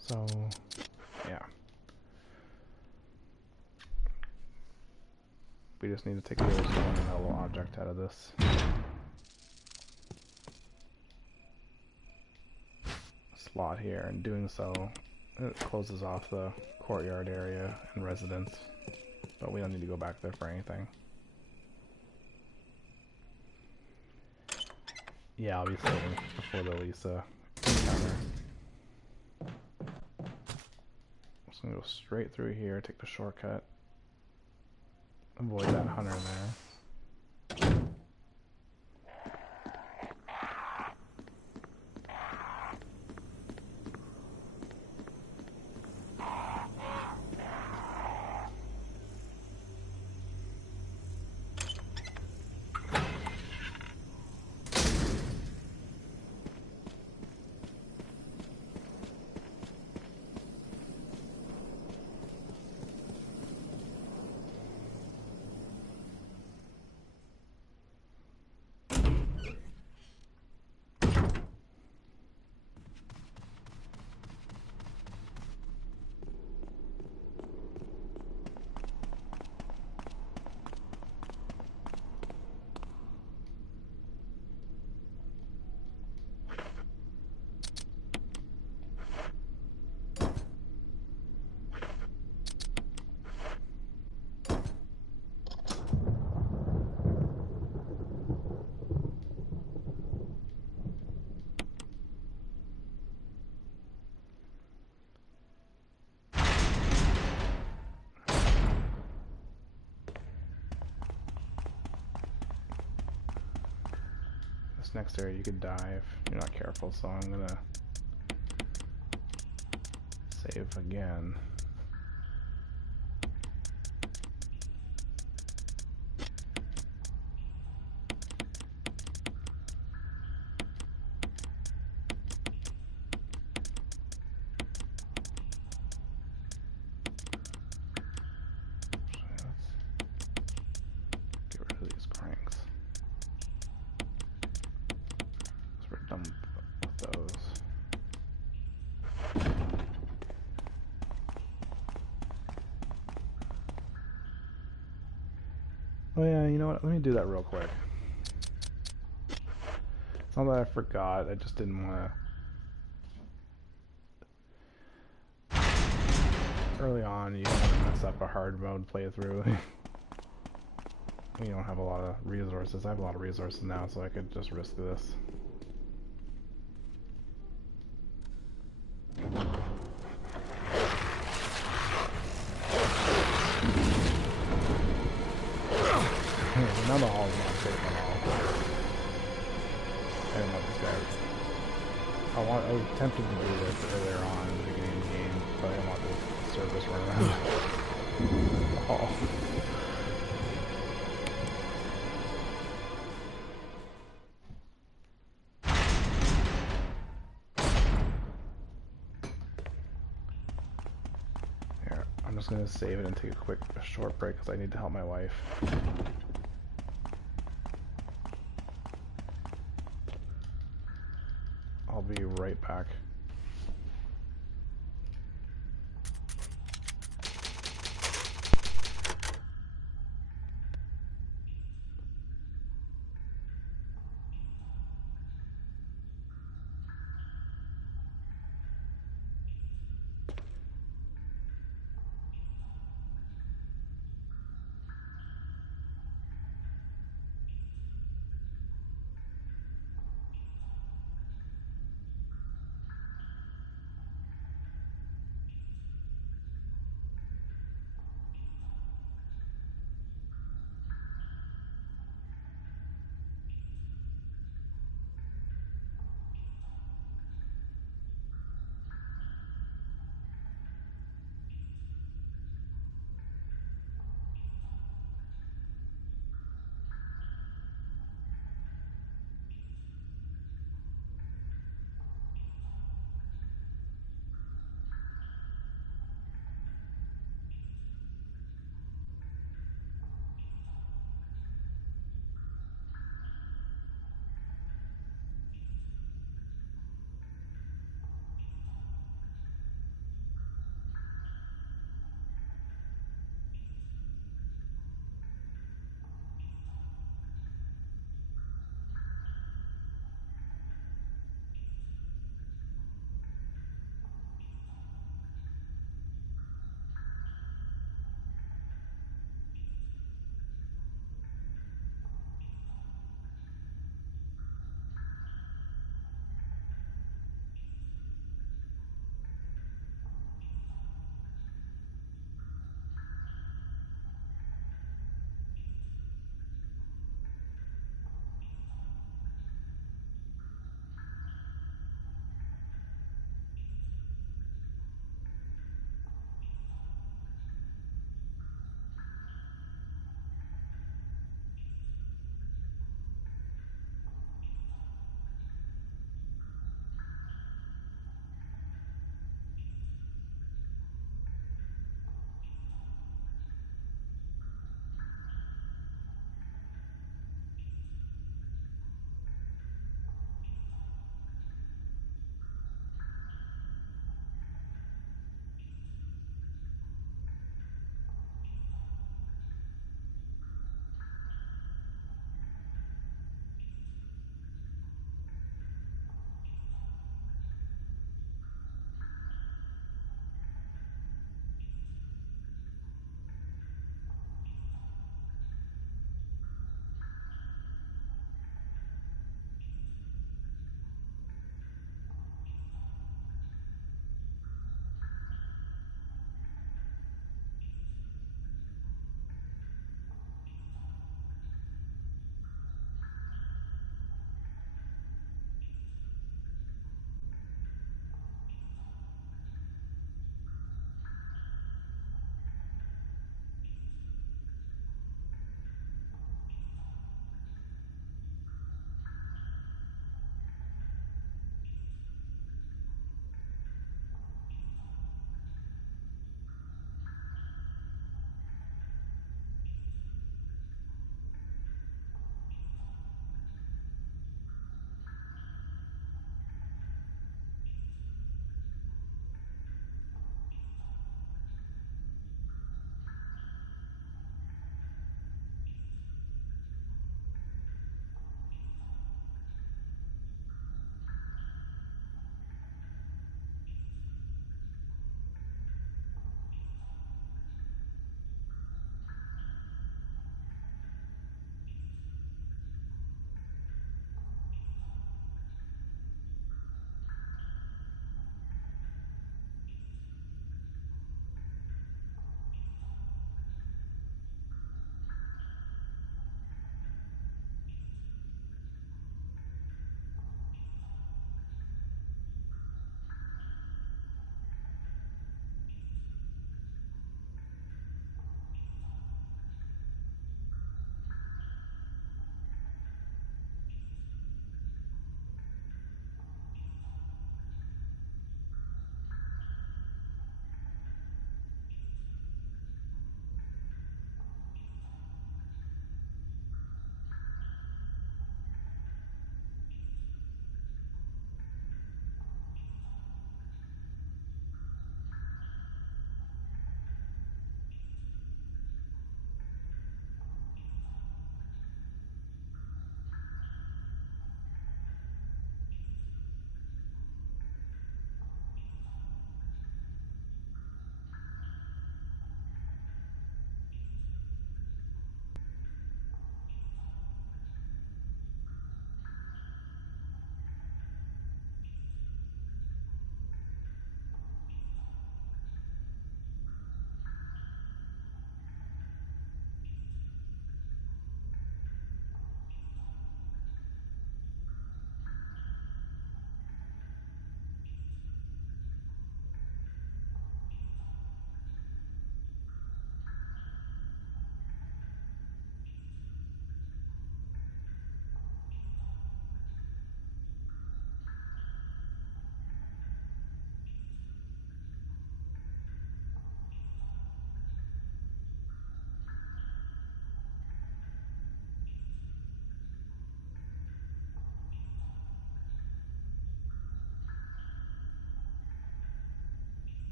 So, yeah. We just need to take the other stone and metal object out of this slot here, and doing so, it closes off the courtyard area and residence, but we don't need to go back there for anything. Yeah, I'll be saving before the Lisa encounter. Just gonna go straight through here, take the shortcut, avoid that hunter there. this next area you could die if you're not careful, so I'm gonna save again. Get rid of these cranks. So we're done with those. Oh yeah, you know what? Let me do that real quick. It's not that I forgot, I just didn't want to... Early on, you don't want to mess up a hard mode playthrough. You don't have a lot of resources. I have a lot of resources now, so I could just risk this. Now the hall is not safe at all. I didn't want this guy. I was tempted to do this earlier on in the beginning of the game, but I didn't want this service run around the hall. Here, I'm just gonna save it and take a short break because I need to help my wife. I'll be right back.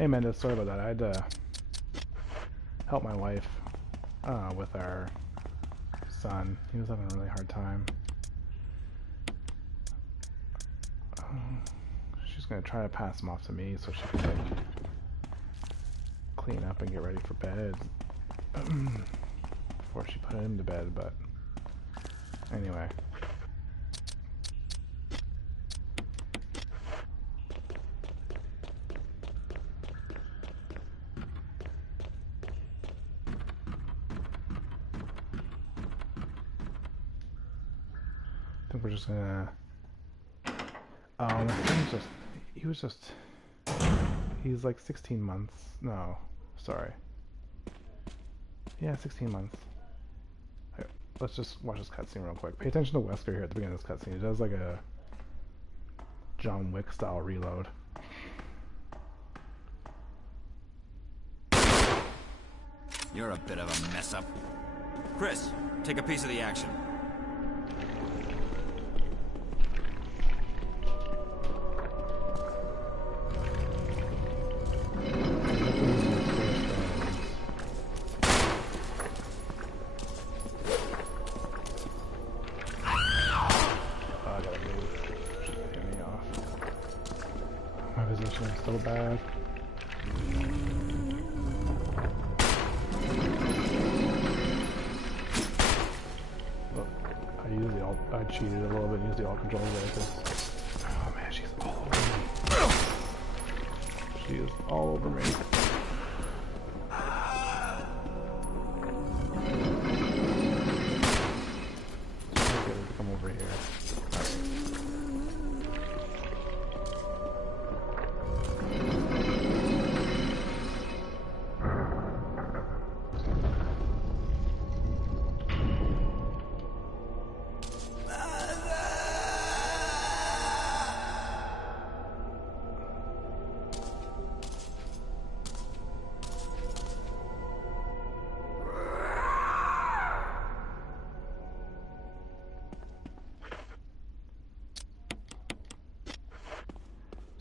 Hey Mendes, sorry about that. I had to help my wife with our son. He was having a really hard time. She's gonna try to pass him off to me so she can like clean up and get ready for bed before she put him to bed. But anyway. I think we're just gonna. He's like 16 months. No, sorry. Yeah, 16 months. Here, let's just watch this cutscene real quick. Pay attention to Wesker here at the beginning of this cutscene. He does like a John Wick style reload. You're a bit of a mess up. Chris, take a piece of the action. So bad. Look, I cheated a little bit and used the alt control there. Oh man, she's all over me. She is all over me. Okay, come over here.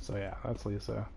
So yeah, that's Lisa.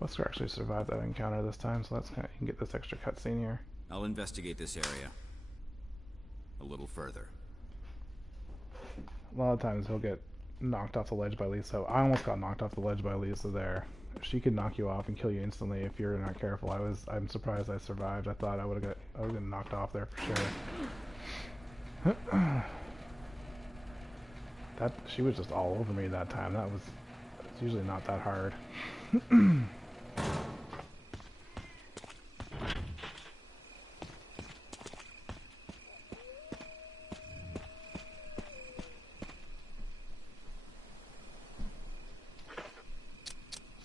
Wesker actually survived that encounter this time, so that's kind of, you can get this extra cutscene here. I'll investigate this area a little further. A lot of times he'll get knocked off the ledge by Lisa. I almost got knocked off the ledge by Lisa there. She could knock you off and kill you instantly if you're not careful. I'm surprised I survived. I thought I was getting knocked off there for sure. She was just all over me that time. It's usually not that hard.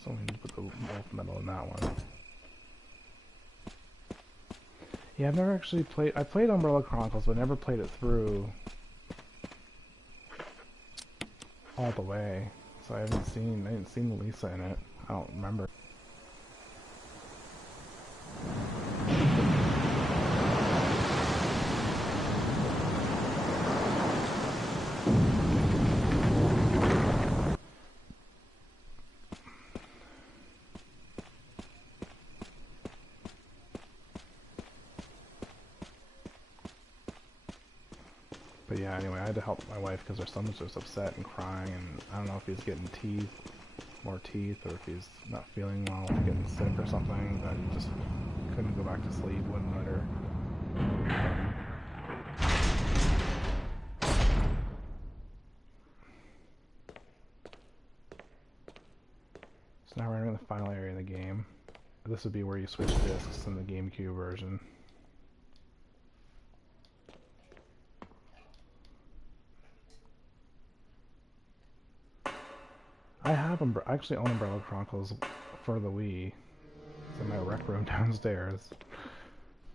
So we need to put the wolf metal in that one. Yeah, I've never actually played. I played Umbrella Chronicles, but never played it through all the way. So I didn't seen Lisa in it. I don't remember. But yeah, anyway, I had to help my wife because her son was just upset and crying, and I don't know if he's getting teased. more teeth, or if he's not feeling well, getting sick or something, that he just couldn't go back to sleep, wouldn't let her. So now we're entering the final area of the game. This would be where you switch discs in the GameCube version. I actually own Umbrella Chronicles for the Wii. It's in my rec room downstairs.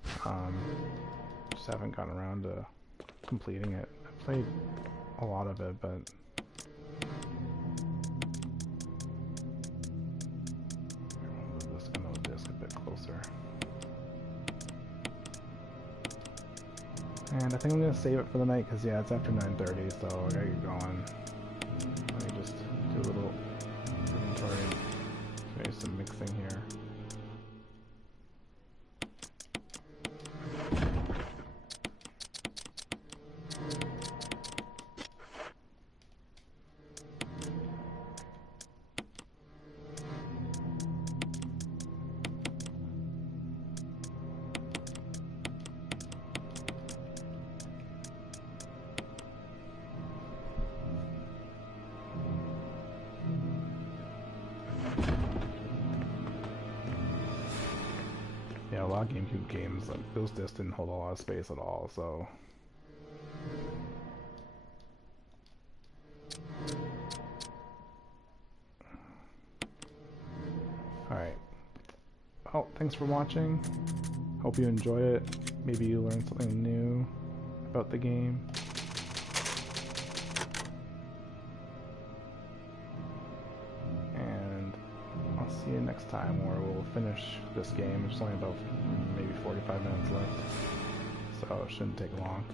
Just haven't gotten around to completing it. I played a lot of it, but move this another disc a bit closer. And I think I'm gonna save it for the night because yeah, it's after 9:30, so I gotta get going. Let me just do a little inventory, maybe some mixing here. Yeah, a lot of GameCube games, like, those discs didn't hold a lot of space at all, so... Alright. Well, thanks for watching. Hope you enjoyed it. Maybe you learned something new about the game. I'll see you next time where we'll finish this game. There's only about maybe 45 minutes left, so it shouldn't take long.